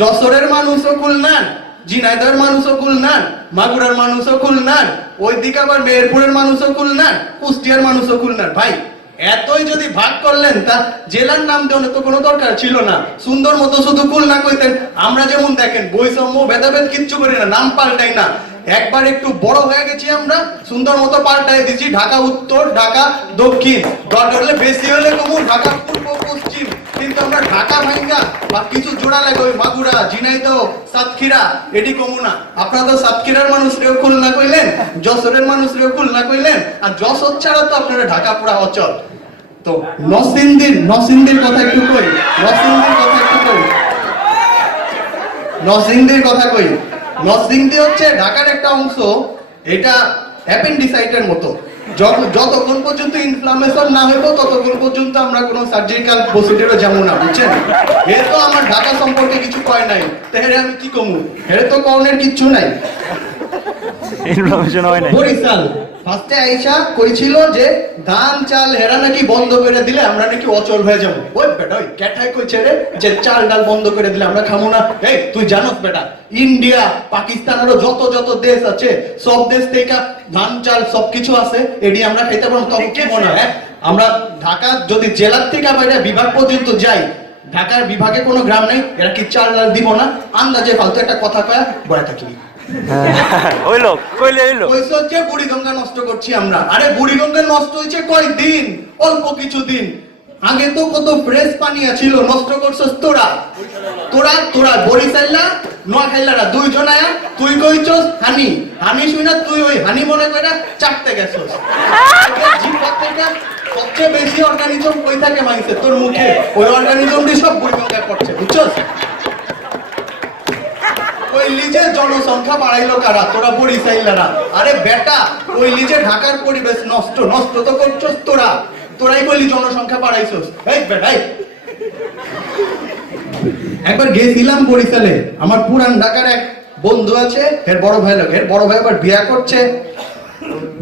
যশোরের মানুষও খুলনার, ঝিনাইদহের মানুষও খুলনার, মাগুরার মানুষও খুলনার, ওই দিকে আবার মেহেরপুরের মানুষও খুলনার, কুষ্টিয়ার মানুষও খুলনার। ভাই এতই যদি ভাগ করলেন তা জেলার নাম দেওয়ার তো কোনো দরকার ছিল না, সুন্দর মতো শুধু খুলনা কইতেন। আমরা যেমন দেখেন বৈষম্য ভেদাভেদ কিচ্ছু করি না, নাম পাল্টাই না। একবার একটু বড় হয়ে গেছি আমরা, সুন্দর মতো পাল্টাই দিচ্ছি, ঢাকা উত্তর, ঢাকা দক্ষিণ, দরকার হলে বেশি হলে কমু ঢাকা পূর্ব পশ্চিম। কিন্তু আমরা ঢাকা ভাঙ্গা বা কিছু জোড়া লাগে ওই মাগুরা, ঝিনাইদহ, সাতক্ষীরা এটি কমু না। আপনারা তো সাতক্ষীরার মানুষরেও খুলনা কইলেন, যশোরের মানুষরেও খুলনা কইলেন, আর যশোর ছাড়া তো আপনারা ঢাকা পুরা অচল। তো নরসিংদীর কথা একটু কই, নরসিংদীর কথা কই। নরসিংদী হচ্ছে ঢাকার একটা অংশ, এটা অ্যাপেন্ডিসাইটের মতো। যতক্ষণ পর্যন্ত ইনফ্লামেশন না হইব ততক্ষণ পর্যন্ত আমরা কোনো সার্জিক্যাল প্রসিডিউরে যাবো না, বুঝছেন? এ তো আমার ঢাকা সম্পর্কে কিছু কয় নাই, তাহলে আমি কি কমু? হেরে তো করণের কিচ্ছু নাই। ইনফরমেশন হয় না। বরিশাল ফার্স্টে আইসা কইছিল যে ধান চাল হেরা নাকি বন্ধ করে দিলে আমরা নাকি অচল হয়ে যাবো। ওই বেটা ওই ক্যাটাই কইছে রে যে চাল ডাল বন্ধ করে দিলে আমরা খামু না। এই তুই জানোস বেটা, ইন্ডিয়া, পাকিস্তান আরো যত দেশ আছে সব দেশ থেকে ধান চাল সবকিছু আছে, এডি আমরা খাইতে পারবো। তখন কি মনে হয় আমরা ঢাকা যদি জেলার থেকে বাইরে বিভাগ পর্যন্ত যাই, ঢাকার বিভাগে কোনো গ্রাম নাই, এরা কি চাল ডাল দিব না? আন্দাজে ফালতু একটা কথা কয়া বলে থাকি। হইলো কইলে হইলো। কইছো যে বুড়িগঙ্গা নষ্ট করছি আমরা। আরে বুড়িগঙ্গা নষ্ট হয়েছে কয়দিন, অল্প কিছু দিন আগে তো কত ফ্রেশ পানি ছিল, নষ্ট করছস তোরা। বরিশাইলা নোয়াখাইলারা দুইজন আয়া, তুই কইছস হানি শুই না, তুই ওই হানি মনে করে চাটতে গেছস। জিহ্বার থেকে সবচেয়ে বেশি অর্গানিজম কই থাকে মানুষের, তোর মুখে। ওই অর্গানিজম দিয়ে সব বুড়িগঙ্গায় পড়ছে, বুঝছস? কইলি যে জনসংখ্যা বাড়াইলো কারা? তোরা বরিশাইলারা। আরে বেটা কইলি যে ঢাকার পরিবেশ নষ্ট তো করছস তোরাই কইলি জনসংখ্যা বাড়াইছস। এই বেটা একবার গেছিলাম বরিশালে, আমার পুরান ঢাকার এক বন্ধু আছে, এর বড় ভাই আবার বিয়া করছে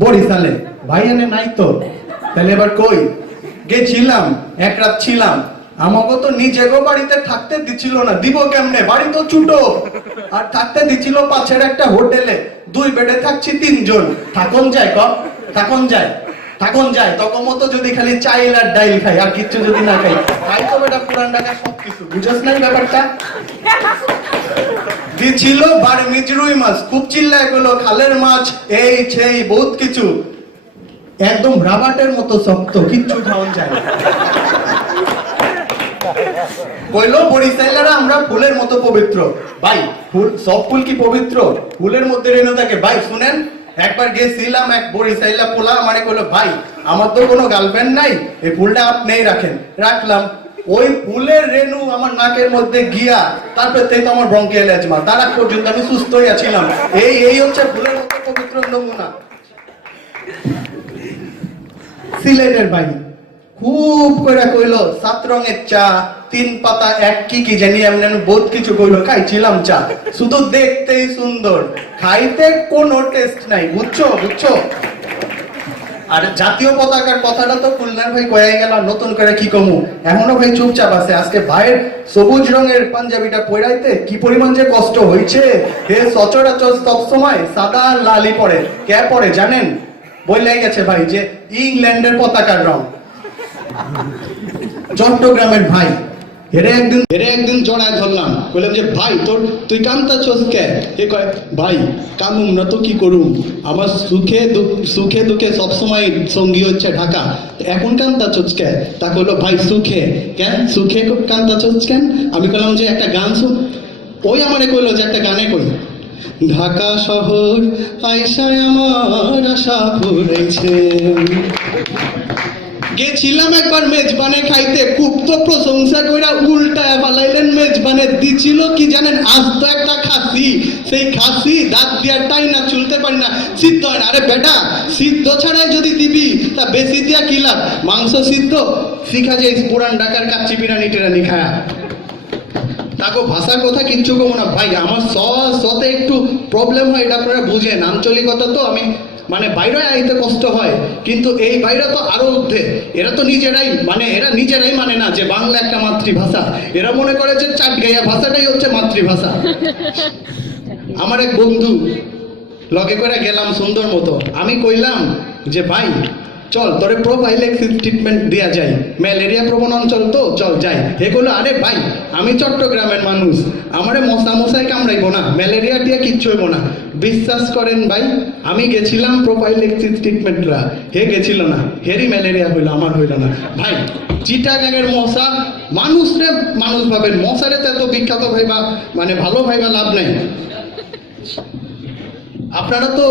বরিশালে। ভাই এনে নাই তো, তাহলে এবার কই গেছিলাম, এক রাত ছিলাম। আমাকে তো নিজেগো বাড়িতে থাকতে দিচ্ছিল না, দিব কেমনে? বাড়ি তো ছোট। আর থাকতে দিচ্ছিল পাশের একটা হোটেলে, 2 বেডে থাকছি 3 জন। থাকুন যায় তখন মতো যদি খালি চাইল আর ডাইল খাই আর কিচ্ছু যদি না খাই তো বেটা পুরান ঢাকা সবকিছু। বুঝছ নাই ব্যাপারটা? দিছিল বারমিজ রুই মাছ, খুব চিল্লায় গেল, খালের মাছ, এই সেই বহুত কিছু, একদম রাবাটের মতো শক্ত, কিচ্ছু খাওয়ান যায় না। কইলো বরিশাইলারা আমরা ফুলের মতো পবিত্র। ভাই সব ফুল কি পবিত্র? ফুলের মধ্যে রেণু থাকে। ভাই শুনেন, একবার গেছিলাম, এক বরিশাইলা পোলা মানে কইলো ভাই আমার তো কোনো গার্লফ্রেন্ড নাই, এই ফুলটা আপনিই রাখলাম। ওই ফুলের রেণু আমার নাকের মধ্যে গিয়া তারপর থেকে আমার ব্রঙ্কিয়াল অ্যাজমা, তার আগ পর্যন্ত আমি সুস্থ হইয়াছিলাম। এই হচ্ছে ফুলের মতো পবিত্র নমুনা। সিলেটের ভাই খুব করে কইলো 7 রঙের চা, 3 পাতা, এক কি জানি এমন বহুত কিছু কইলো, খাইছিলাম চা, শুধু দেখতেই সুন্দর, খাইতে কোনো টেস্ট নাই। বুঝছো? আর জাতীয় পতাকার কথাটা তো খুলনার ভাই কয়ে গেল, নতুন করে কি কমু? এখনো ভাই চুপচাপ আছে। আজকে ভাইয়ের সবুজ রঙের পাঞ্জাবিটা পরাইতে কি পরিমাণ যে কষ্ট হয়েছে। হে সচরাচর সব সময় সাদা লালই পরে, কে পরে জানেন? বইলাই গেছে ভাই যে ইংল্যান্ডের পতাকার রং। চট্টগ্রামের ভাই হেরে একদিন জড়ায় ধরলাম, বললাম যে ভাই তুই কান্তাছস কে? এ কয় ভাই কানুম না তো কি করুম, আমার সুখে দুঃখে সবসময় সঙ্গী হচ্ছে ঢাকা, এখন কান্তাছস কে? তা কইলো ভাই সুখে কান্তাছস কেন? আমি কইলাম যে একটা গান শুন। ওই আমারে কইলো যে একটা গানে কই, ঢাকা শহর আইসায় আমার আশা ফুরেছে, গেছিলাম একবার মেজবানে খাইতে, খুব তো প্রশংসা কইরা উল্টায় পালাইলেন মেজবানে। দিছিল কি জানেন, আজ তো একটা খাসি, সেই খাসি দাঁত দিয়া টাইনা চুলতে পারি না, সিদ্ধ হয় না। আরে বেটা, সিদ্ধ ছাড়াই যদি দিবি তা বেশি দিয়া কি লাভ? মাংস সিদ্ধ শিখা যায় পুরান ঢাকার কাচ্চি বিরিয়ানি টিরানি খায়া। তাকে ভাষার কথা কিচ্ছু কমো না ভাই, আমার সতে একটু প্রবলেম হয়, এটা আপনারা বুঝেন। আঞ্চলিকতা তো আমি মানে বাইরে আইতে কষ্ট হয়, কিন্তু এই বাইরে তো আরো ঊর্ধ্বে। এরা তো নিজেরাই মানে না যে বাংলা একটা মাতৃভাষা, এরা মনে করে যে চাটগাইয়া ভাষাটাই হচ্ছে মাতৃভাষা। আমার এক বন্ধু লগে করে গেলাম সুন্দর মতো, আমি কইলাম যে ভাই চল তোরে প্রোফাইলেক্সিস ট্রিটমেন্ট দেয়া যায়, ম্যালেরিয়া প্রবণ অঞ্চল তো চল যাই। এগুলো আরে ভাই আমি চট্টগ্রামের মানুষ, আমারে মশাই কামড়াইবো না, ম্যালেরিয়া দিয়ে কিচ্ছু হইব না। বিশ্বাস করেন ভাই, আমি গেছিলাম প্রোফাইলেক্সিস ট্রিটমেন্টরা, হে গেছিল না, হেরি ম্যালেরিয়া হইলো, আমার হইলো না। ভাই চিটাগাঙের মশা, মানুষরে মানুষ ভাবেন, মশারে তো এত বিখ্যাত ভাইবা মানে ভালো ভাইবা লাভ নাই। আপনারা তো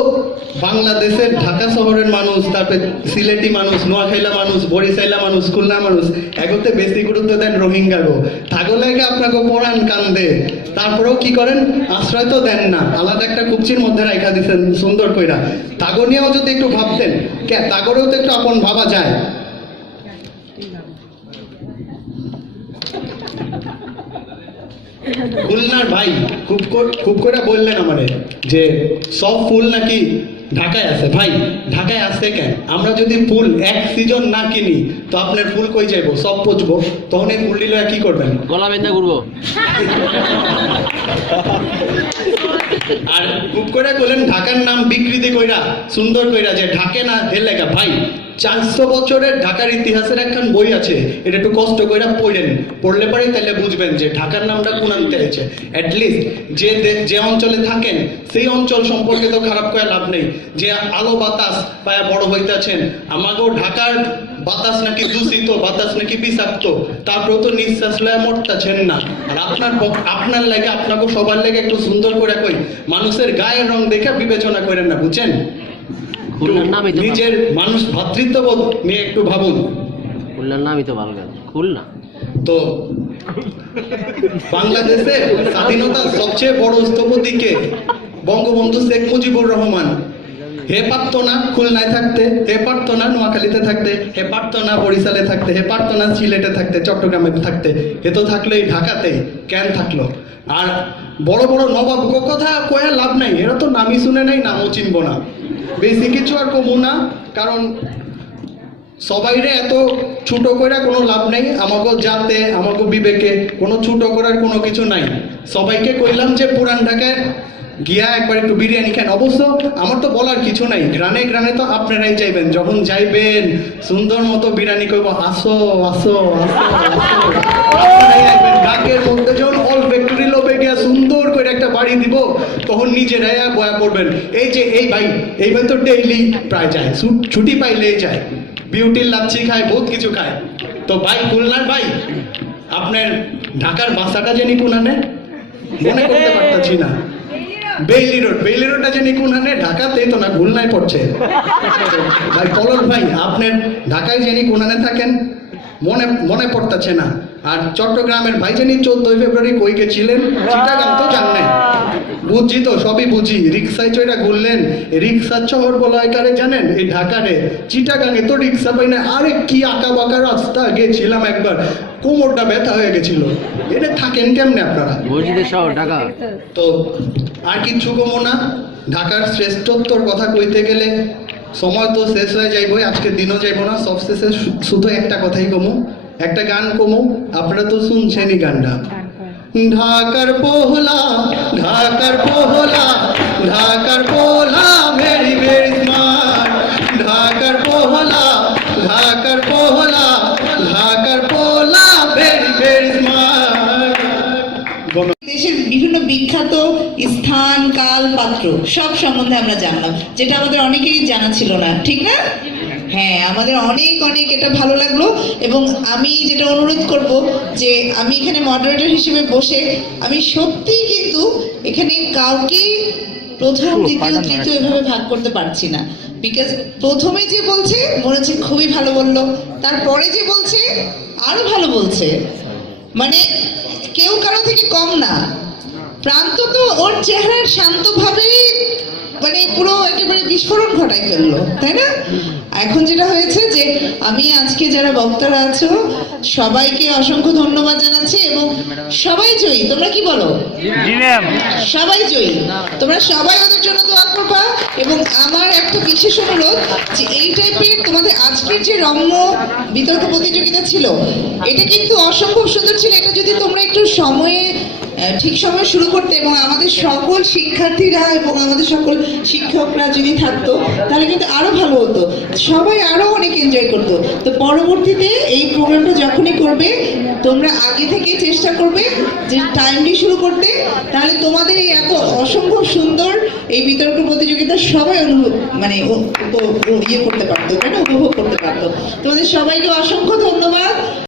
বাংলাদেশের ঢাকা শহরের মানুষ, তারপরে সিলেটি মানুষ, নোয়াখাইলা মানুষ, বরিশাইলা মানুষ, খুলনা মানুষ, এগোতে বেশি গুরুত্ব দেন রোহিঙ্গা গো। থাগলাইকে আপনাকে পড়ান কান্দে, তারপরেও কি করেন, আশ্রয় তো দেন না, আলাদা একটা কুপচির মধ্যে রাখা দিচ্ছেন সুন্দর কইরা। তাগো নিয়েও যদি একটু ভাবতেন, কে তাগরেও তো একটু আপন ভাবা যায়। খুলনার ভাই খুব করে বললেন আমারে যে সব ফুল নাকি ঢাকায় আছে। ভাই ঢাকায় আসছে কেন? আমরা যদি ফুল এক সিজন না কিনি তো আপনার ফুল কই যাইবো, সব পচবো, তখন এই ফুল নিলে কি করবেন? গলা বেঁধে ঘুরবো। আর খুব করে বললেন ঢাকার নাম বিকৃতি কইরা সুন্দর কইরা যে ঢাকে না হেলেগা। ভাই 400 বছরের ঢাকার ইতিহাসের একখান বই আছে, এটা একটু কষ্ট কইরা পড়েন, পড়লে পরে তাহলে বুঝবেন যে ঢাকার নামটা কোন আনতে হয়েছে। অ্যাটলিস্ট যে অঞ্চলে থাকেন সেই অঞ্চল সম্পর্কে তো খারাপ করে লাভ নেই, যে আলো বাতাস পায়া বড় হইতেছেন। আমাকেও ঢাকার বাতাস নাকি দূষিত, বাতাস নাকি বিষাক্ত, তারপরেও তো নিঃশ্বাস লয়ে মরতেছেন না। আর আপনার লাগে আপনাকে সবার লাগে একটু সুন্দর করে কই, মানুষের গায়ের রং দেখে বিবেচনা করেন না, বুঝছেন? নিজের মানুষ ভাতৃত্ববোধ নিয়ে একটু ভাবুন। খুলনার নামই তো ভালো, খুলনা তো বাংলাদেশের স্বাধীনতার সবচেয়ে বড় স্থপতিকে বঙ্গবন্ধু শেখ মুজিবুর রহমান। হে পারতো না খুলনায় থাকতে, হে পারতো না নোয়াখালীতে থাকতে, হে পারতো না বরিশালে থাকতে, হে পারতো না সিলেটে থাকতে, চট্টগ্রামে থাকতে, হে তো থাকলো এই ঢাকাতেই। কেন থাকলো? আর বড় বড় নবাব কথা কয়া লাভ নাই, এরা তো নামই শুনে নাই, নামও চিনব না। বেশি কিছু আর কমু না, কারণ সবাইরে এত ছোট করে কোনো লাভ নেই। আমাকে জাতে আমাকে বিবেকে কোনো ছোট করার কোনো কিছু নাই। সবাইকে কইলাম যে পুরান ঢাকায় গিয়া একবার একটু বিরিয়ানি খান। অবশ্য আমার তো বলার কিছু নাই, গ্রানে গ্রানে তো আপনারাই যাইবেন, যখন যাইবেন সুন্দর মতো বিরিয়ানি কইব, আসো আসো আসো আপনারাই আসবেন। ঢাকের মধ্যে যখন অল ফ্যাক্টরি লোভে গিয়া সুন্দর করে একটা বাড়ি দিব, তখন নিজেরাই বয়া করবেন। এই যে এই ভাই তো ডেইলি প্রায় যায়, ছুটি পাইলেই যায়, বিউটির লাচ্ছি খায়, বহুত কিছু খায়। তো ভাই খুলনার ভাই, আপনার ঢাকার বাসাটা জানি কোনানে মনে করতে পারতাছি না। বেইলি রোডটা জানি কোনানে, ঢাকাতেই তো না, খুলনায় পড়ছে। ভাই পলক ভাই, আপনার ঢাকায় জানি কোনানে থাকেন, মনে পড়তেছে না। আর চট্টগ্রামের ভাই জানি 14 ফেব্রুয়ারি কই গেছিলেন, চিটাগাং তো জান নাই। বুঝছি তো, সবই বুঝি। রিক্সায় চড়া ঘুরলেন, রিক্সার শহর বলা হয় কারে জানেন? এই ঢাকারে। চিটাগাঙে তো রিক্সা পাই না, আরে কি আঁকা বাঁকা রাস্তা, গেছিলাম একবার, কোমরটা ব্যথা হয়ে গেছিল। এটা থাকেন কেমনে আপনারা? মসজিদের শহর ঢাকা। তো আর কিচ্ছু কমো না, ঢাকার শ্রেষ্ঠত্বর কথা কইতে গেলে সময় তো শেষ হয়ে যাইব, আজকের দিনও যাইব না। সব শেষে শুধু একটা কথাই কমু, একটা গান কমু। আপনারা তো শুনছেনই গানটা, ঢাকার পোহলা, ঢাকার পোহলা, ঢাকার পোহলা ভেরি ভেরি স্মার্ট, ঢাকার পোহলা, ঢাকার পোহলা, ঢাকার পোহলা ভেরি ভেরি স্মার্ট। দেশের বিভিন্ন বিখ্যাত স্থান, কাল, পাত্র সব সম্বন্ধে আমরা জানলাম, যেটা আমাদের অনেকেরই জানা ছিল না, ঠিক না? হ্যাঁ, আমাদের অনেক অনেক এটা ভালো লাগলো। এবং আমি যেটা অনুরোধ করব যে আমি এখানে মডারেটর হিসেবে বসে আমি সত্যিই কিন্তু এখানে কাউকে প্রথম, দ্বিতীয়, তৃতীয় এভাবে ভাগ করতে পারছি না। বিকজ প্রথমে যে বলছে মনে হচ্ছে খুবই ভালো বললো, তারপরে যে বলছে আরো ভালো বলছে, মানে কেউ কারো থেকে কম না। প্রান্ত তো ওর চেহারার শান্তভাবে মানে পুরো একেবারে বিস্ফোরণ ঘটাই ফেললো, তাই না? এখন যেটা হয়েছে যে আমি আজকে যারা বক্তারা আছো সবাইকে অসংখ্য ধন্যবাদ জানাচ্ছি এবং সবাই জয়ী। তোমরা কি বলো? সবাই জয়ী। তোমরা সবাই ওদের জন্য দোয়া করবা এবং আমার একটা বিশেষ অনুরোধ যে এই টাইপের তোমাদের আজকের যে রম্য বিতর্ক প্রতিযোগিতা ছিল এটা কিন্তু অসম্ভব সুন্দর ছিল। এটা যদি তোমরা একটু সময়ে ঠিক সময় শুরু করতে এবং আমাদের সকল শিক্ষার্থীরা এবং আমাদের সকল শিক্ষকরা যদি থাকতো তাহলে কিন্তু আরো ভালো হতো, সবাই আরো অনেক এনজয় করতো। তো পরবর্তীতে এই প্রোগ্রামটা যখনই করবে তোমরা আগে থেকে চেষ্টা করবে যে টাইমলি শুরু করতে, তাহলে তোমাদের এই এত অসম্ভব সুন্দর এই বিতর্ক প্রতিযোগিতা সবাই মানে ইয়ে করতে পারতো, তাই না? উপভোগ করতে পারতো। তোমাদের সবাইকে অসংখ্য ধন্যবাদ।